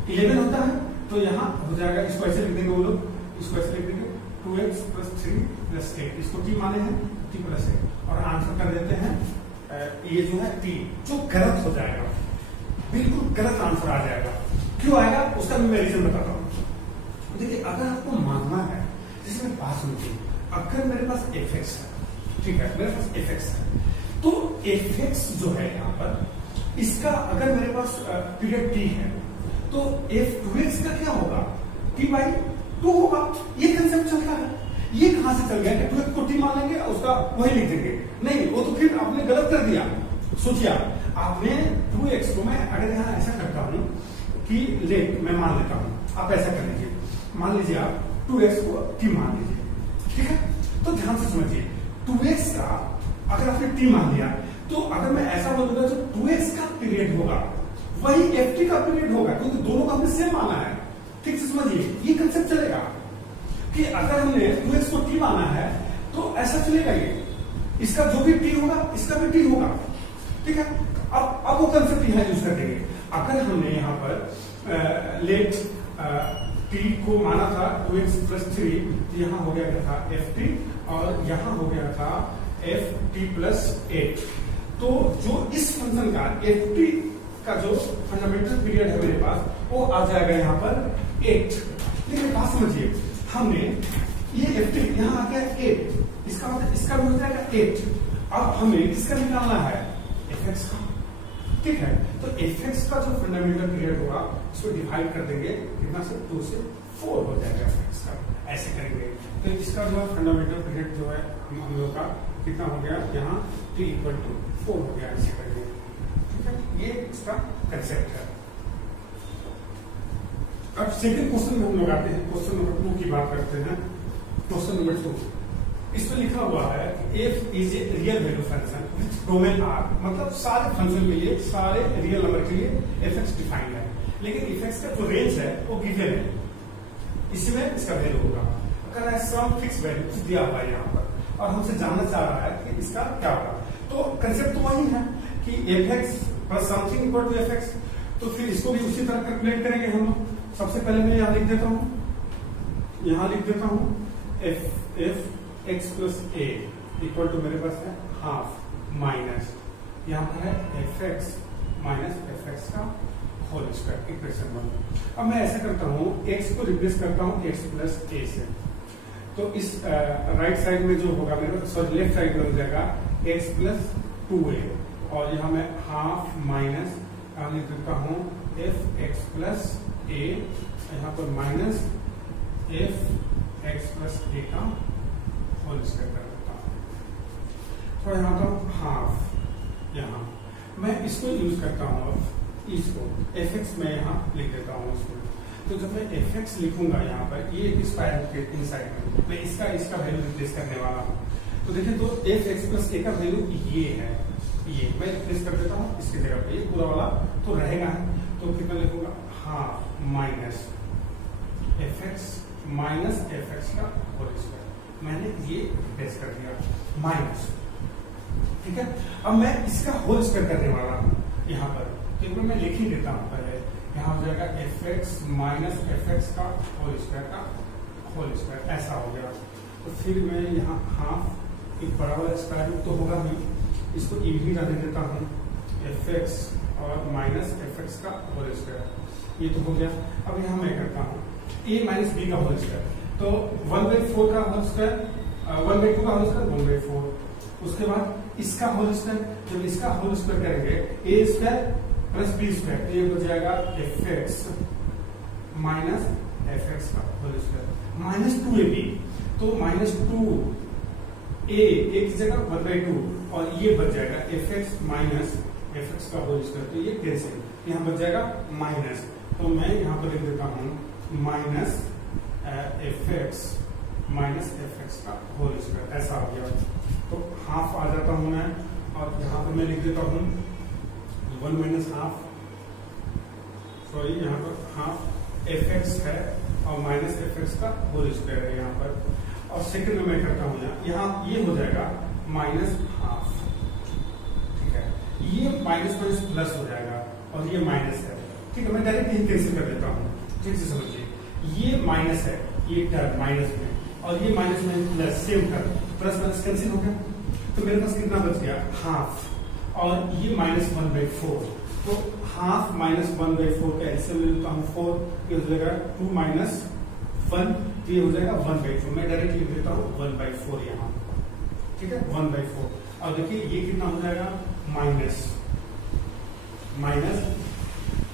11 होता है, तो यहाँ हो जाएगा, इसको ऐसे लिख देंगे वो लोग, इसको ऐसे लिख देंगे 2x + 3 + 8, इसको t माने हैं t + 8, और आंसर कर देते हैं ये जो है t, जो गलत हो जाएगा, बिल्कुल गलत आंसर आ जाएगा। क्यों आएगा उसका मैं रीजन बताता हूँ। देखिए अगर आपको मानना है, जैसे मैं बात सुनती हूँ, अगर मेरे पास एफ एक्स है, ठीक है, मेरे पास एफ एक्स है, तो एफ एक्स जो है यहाँ पर, इसका अगर मेरे पास पीरियड टी है, तो एफ टू एक्स का क्या होगा, टी बाई टू होगा। ये कंसेप्ट चलता है। ये कहां से चल गया कि टू एक्स को टी मान लेंगे और उसका वही लिख देंगे, नहीं, वो तो फिर आपने गलत कर दिया। सोचिए आपने टू एक्स को, मैं अगर यहाँ ऐसा करता हूँ कि ले मैं मान लेता हूँ, आप ऐसा कर लीजिए, मान लीजिए आप टू एक्स को टी मान लीजिए, ठीक है। तो ध्यान से समझिए, टू एक्स का अगर आपने टी मान लिया, तो अगर मैं ऐसा बोलूंगा जो टू एक्स का पीरियड होगा वही एफ टी का पीरियड होगा, क्योंकि दोनों का हमने सेम माना है। ठीक से समझिए, ये कंसेप्ट चलेगा कि अगर हमने टू एक्स को टी माना है तो ऐसा चलेगा, ये इसका जो भी टी होगा इसका भी टी होगा, ठीक है। अब वो कंसेप्ट यहाँ यूज कर देंगे। अगर हमने यहाँ पर लेट टी को माना था 2x प्लस 3, तो यहाँ हो गया था एफ टी और यहाँ हो गया था एफ टी प्लस 8। तो जो इस फंक्शन का एफ टी का जो फंडामेंटल पीरियड है मेरे पास, वो आ जाएगा यहाँ पर 8। लेकिन बात समझिए, हमने ये एफ टी यहाँ आ गया 8, इसका मतलब इसका भी हो जाएगा 8। अब हमें किसका निकालना है, एफ एक्स का, ठीक है। तो एफ एक्स का जो फंडामेंटल पीरियड होगा इसको डिवाइड कर देंगे, कितना से 2 से 4 हो जाएगा एफ एक्स का, ऐसे करेंगे। तो इसका जो फंडामेंटल पीरियड जो है हम लोग का कितना हो गया, यहाँ t इक्वल टू 4 हो गया, ऐसे करेंगे, ठीक है। ये इसका कंसेप्ट है। अब सेकंड क्वेश्चन में हम लोग आते हैं, क्वेश्चन नंबर 2 की बात करते हैं। क्वेश्चन नंबर 2, इसमें लिखा हुआ है f is a real value function with domain r, मतलब सारे फंक्शन के लिए, सारे रियल नंबर के लिए f x डिफाइंड है, लेकिन f x का जो रेंज है वो गिवन है, इसमें इसका वैल्यू होगा। अगर सम फिक्स वैल्यू दिया हुआ है यहाँ पर और हमसे जानना चाह रहा है कि इसका क्या होगा, तो कंसेप्ट तो वही है कि f x plus something equal to f x। तो फिर इसको भी उसी तरह कैलकुलेट करेंगे हम लोग। सबसे पहले मैं यहाँ लिख देता हूँ, यहाँ लिख देता हूँ f x plus a equal to मेरे पास है हाफ माइनस, यहाँ पर है f x minus f x का होल स्क्वायर, इक्वेशन 1। अब मैं ऐसा करता हूँ, x को रिप्लेस करता हूँ x प्लस ए से, तो इस राइट साइड में जो होगा मेरे, सॉरी लेफ्ट साइड में हो जाएगा x प्लस 2a, और यहाँ मैं हाफ माइनस लिख देता हूँ एफ एक्स प्लस ए, यहाँ पर माइनस एफ एक्स प्लस ए का होल स्क्वायर कर देता हूँ। तो यहाँ तो हाफ, यहाँ मैं इसको यूज करता हूँ, अब इसको एफ एक्स में यहाँ लिख देता हूँ इसमें। तो जब मैं एफ एक्स लिखूंगा यहाँ पर, ये स्क्वायर के इनसाइड में मैं इसका वैल्यू रिप्लेस करने वाला हूँ। तो देखिए, तो एफ एक्स प्लस ए का वैल्यू ये है, ये मैं रिप्लेस कर देता हूँ इसकी जगह पे, ये पूरा वाला तो रहेगा। तो कितना लिखूंगा, half minus f x minus f x का होल स्क्वायर, मैंने ये रिप्लेस कर दिया माइनस, ठीक है। अब मैं इसका होल स्क्वायर करने वाला हूँ यहाँ पर, क्योंकि मैं लिख ही देता हूँ पहले, यहाँ हो जाएगा F x minus f x का होल स्क्वायर, ऐसा हो गया। तो फिर मैं यहाँ हाफ एक बड़ा वाला स्क्वायर रूट तो होगा ही, इसको इवन रहने देता हूँ, एफ एक्स और माइनस एफ एक्स का होल स्क्वायर, ये तो हो गया। अब यहाँ मैं करता हूँ a माइनस बी का होल स्क्वायर, तो 1/4 का होल स्क्वायर, 1/2 का होल स्क्वायर 1/4। उसके बाद इसका होल स्क्वायर, जब इसका होल स्क्वायर करेंगे ए स्क्वायर प्लस बी स्क्वायर, ये हो जाएगा F x minus f x का होल स्क्वायर माइनस 2ab, तो माइनस 2a एक जगह 1/2, और ये बच जाएगा F x minus f x का होल स्क्वायर, तो ये कैंसिल, यहाँ बच जाएगा माइनस। तो मैं यहाँ पर लिख देता हूँ minus f x minus f x का होल स्क्वायर, ऐसा हो गया। तो हाफ आ जाता हूं मैं, और यहाँ पर मैं लिख देता हूँ 1 माइनस हाफ, सॉरी यहाँ पर हाफ एफ एक्स है और माइनस एफ एक्स का होल स्क्वायर है यहाँ पर। और सेकंड में मैं करता हूँ यहाँ ये हो जाएगा माइनस हाफ, ठीक है। ये माइनस माइनस प्लस हो जाएगा और ये माइनस है, ठीक है। मैं डायरेक्ट यही कैंसिल कर देता हूँ, ठीक से समझिए। ये माइनस है, ये टर्म माइनस में, और ये माइनस में plus, same term, plus minus cancel हो गया। तो मेरे पास कितना बच गया, हाफ, और ये माइनस 1/4। तो हाफ माइनस 1/4 का एलसीएम ले लेता हूँ 4, ये हो जाएगा 2 माइनस 1, तो ये हो जाएगा 1/4। मैं डायरेक्ट लिख देता हूँ 1/4 यहाँ, ठीक है, 1/4। और देखिए ये कितना हो जाएगा, माइनस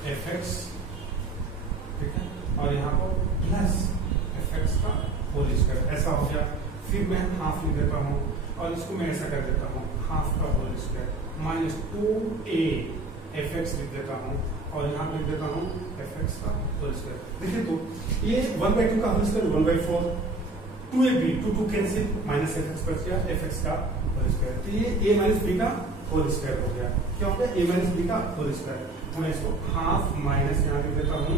fx, ठीक है, और यहाँ पर प्लस fx का होल स्क्वायर, ऐसा हो गया। फिर मैं हाफ लिख देता हूँ और इसको मैं ऐसा कर देता हूँ, हाफ का whole square minus 2a fx लिख देता हूँ और यहाँ लिख देता हूँ fx का होल स्क्वायर। देखिए तो ये 1/2 का whole square 1/4, 2ab 2 cancel, minus fx बच गया, fx का होल स्क्वायर। तो ये a माइनस b का होल स्क्वायर हो गया। क्या हो गया, a माइनस b का होल स्क्वायर। मैं इसको हाफ माइनस यहाँ लिख देता हूँ,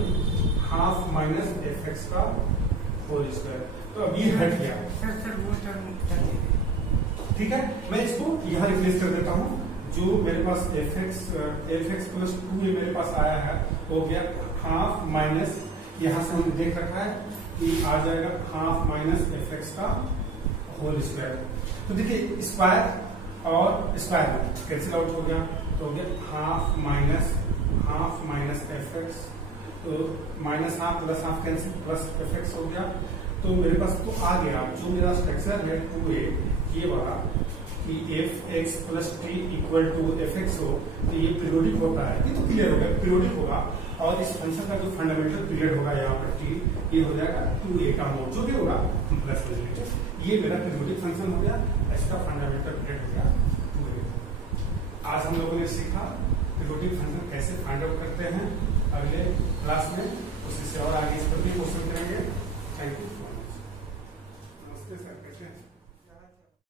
हाफ माइनस fx का होल स्क्वायर। तो अब ये हट गया, ठीक है। मैं इसको यहाँ रिप्लेस कर देता हूँ, जो मेरे पास fx प्लस 2a मेरे पास आया है हो गया हाफ माइनस, यहाँ से हमने देख रखा है कि आ जाएगा हाफ माइनस fx का होल स्क्वायर। तो देखिए स्क्वायर और स्क्वायर कैंसिल आउट हो गया, तो हो गया हाफ माइनस fx, तो minus half plus half cancel, plus fx हो गया। तो मेरे पास तो आ गया जो मेरा स्ट्रक्चर है 2a ये वाला कि fx plus t equal to fx हो, तो ये पीरियोडिक होता है, ये तो क्लियर हो गया, पीरियोडिक होगा। और इस फंक्शन का जो फंडामेंटल पीरियड होगा यहाँ पर t, ये हो जाएगा 2a का मोड, जो भी होगा हम प्लस ले लेंगे। ये मेरा पीरियोडिक फंक्शन हो गया, इसका फंडामेंटल पीरियड हो गया 2a। आज हम लोगों ने सीखा पीरियोडिक फंक्शन कैसे फाइंड आउट करते हैं। अगले क्लास में उसी से और आगे इस पर भी क्वेश्चन करेंगे। Thank you so much. नमस्ते सर, कैसे हैं?